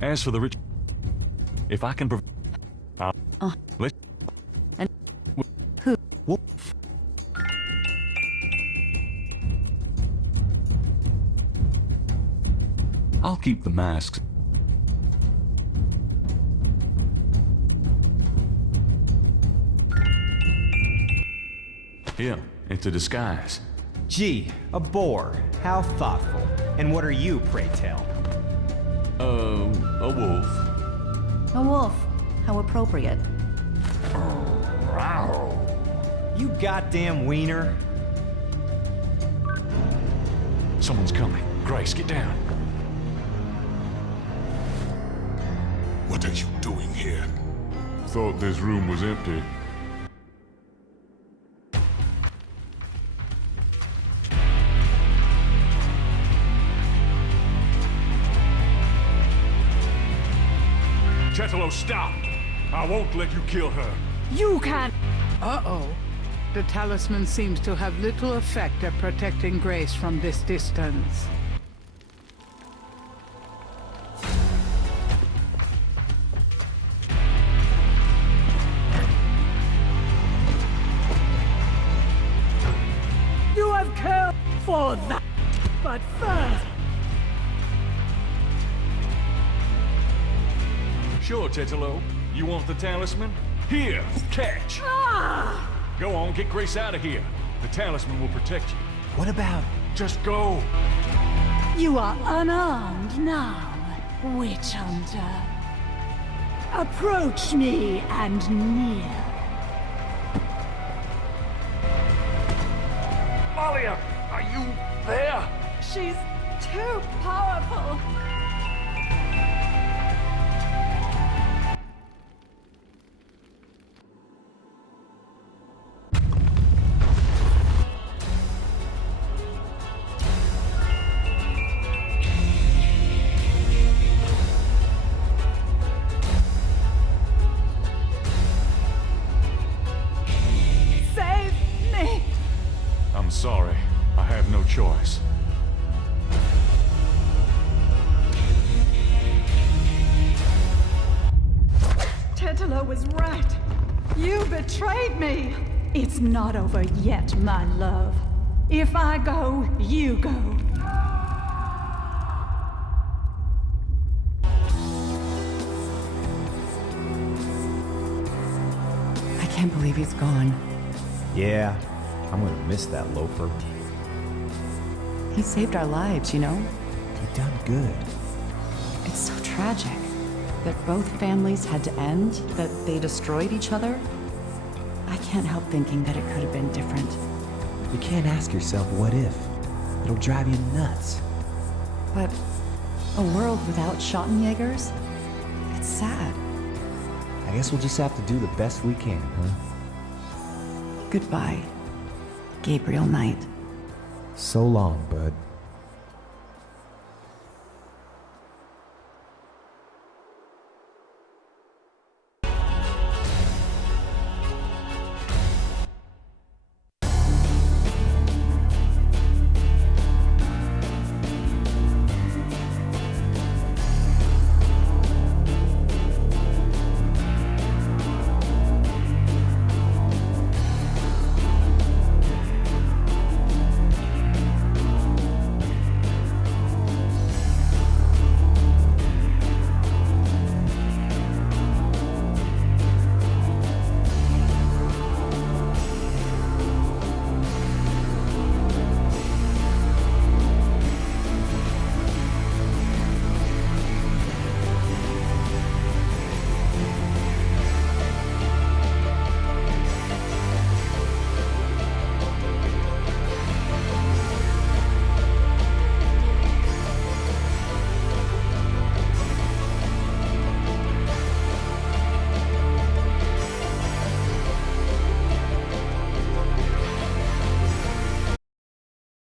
As for the ritual... If I can Let... And... Who? Wolf. I'll keep the masks. Yeah, it's a disguise. Gee, a boar. How thoughtful. And what are you, pray tell? A wolf. A wolf. How appropriate. You goddamn wiener. Someone's coming. Grace, get down. What are you doing here? Thought this room was empty. Chetalo, stop! I won't let you kill her. You can't. Uh-oh. The talisman seems to have little effect at protecting Grace from this distance. You have killed for that. But first, Sure, Chetalo. You want the talisman? Here, catch! Go on, get Grace out of here. The talisman will protect you. What about... Just go! you are unarmed now, witch hunter. Approach me and kneel. Malia, are you there? She's too powerful. Save me! I'm sorry. I have no choice. Tetelo was right. You betrayed me. It's not over yet, my love. If I go, you go. I can't believe he's gone. Yeah, I'm gonna miss that loafer. He saved our lives, you know? You done good. It's so tragic that both families had to end, that they destroyed each other. I can't help thinking that it could have been different. You can't ask yourself what if. It'll drive you nuts. But a world without Schottenjägers? It's sad. I guess we'll just have to do the best we can, huh? Goodbye, Gabriel Knight. So long, bud.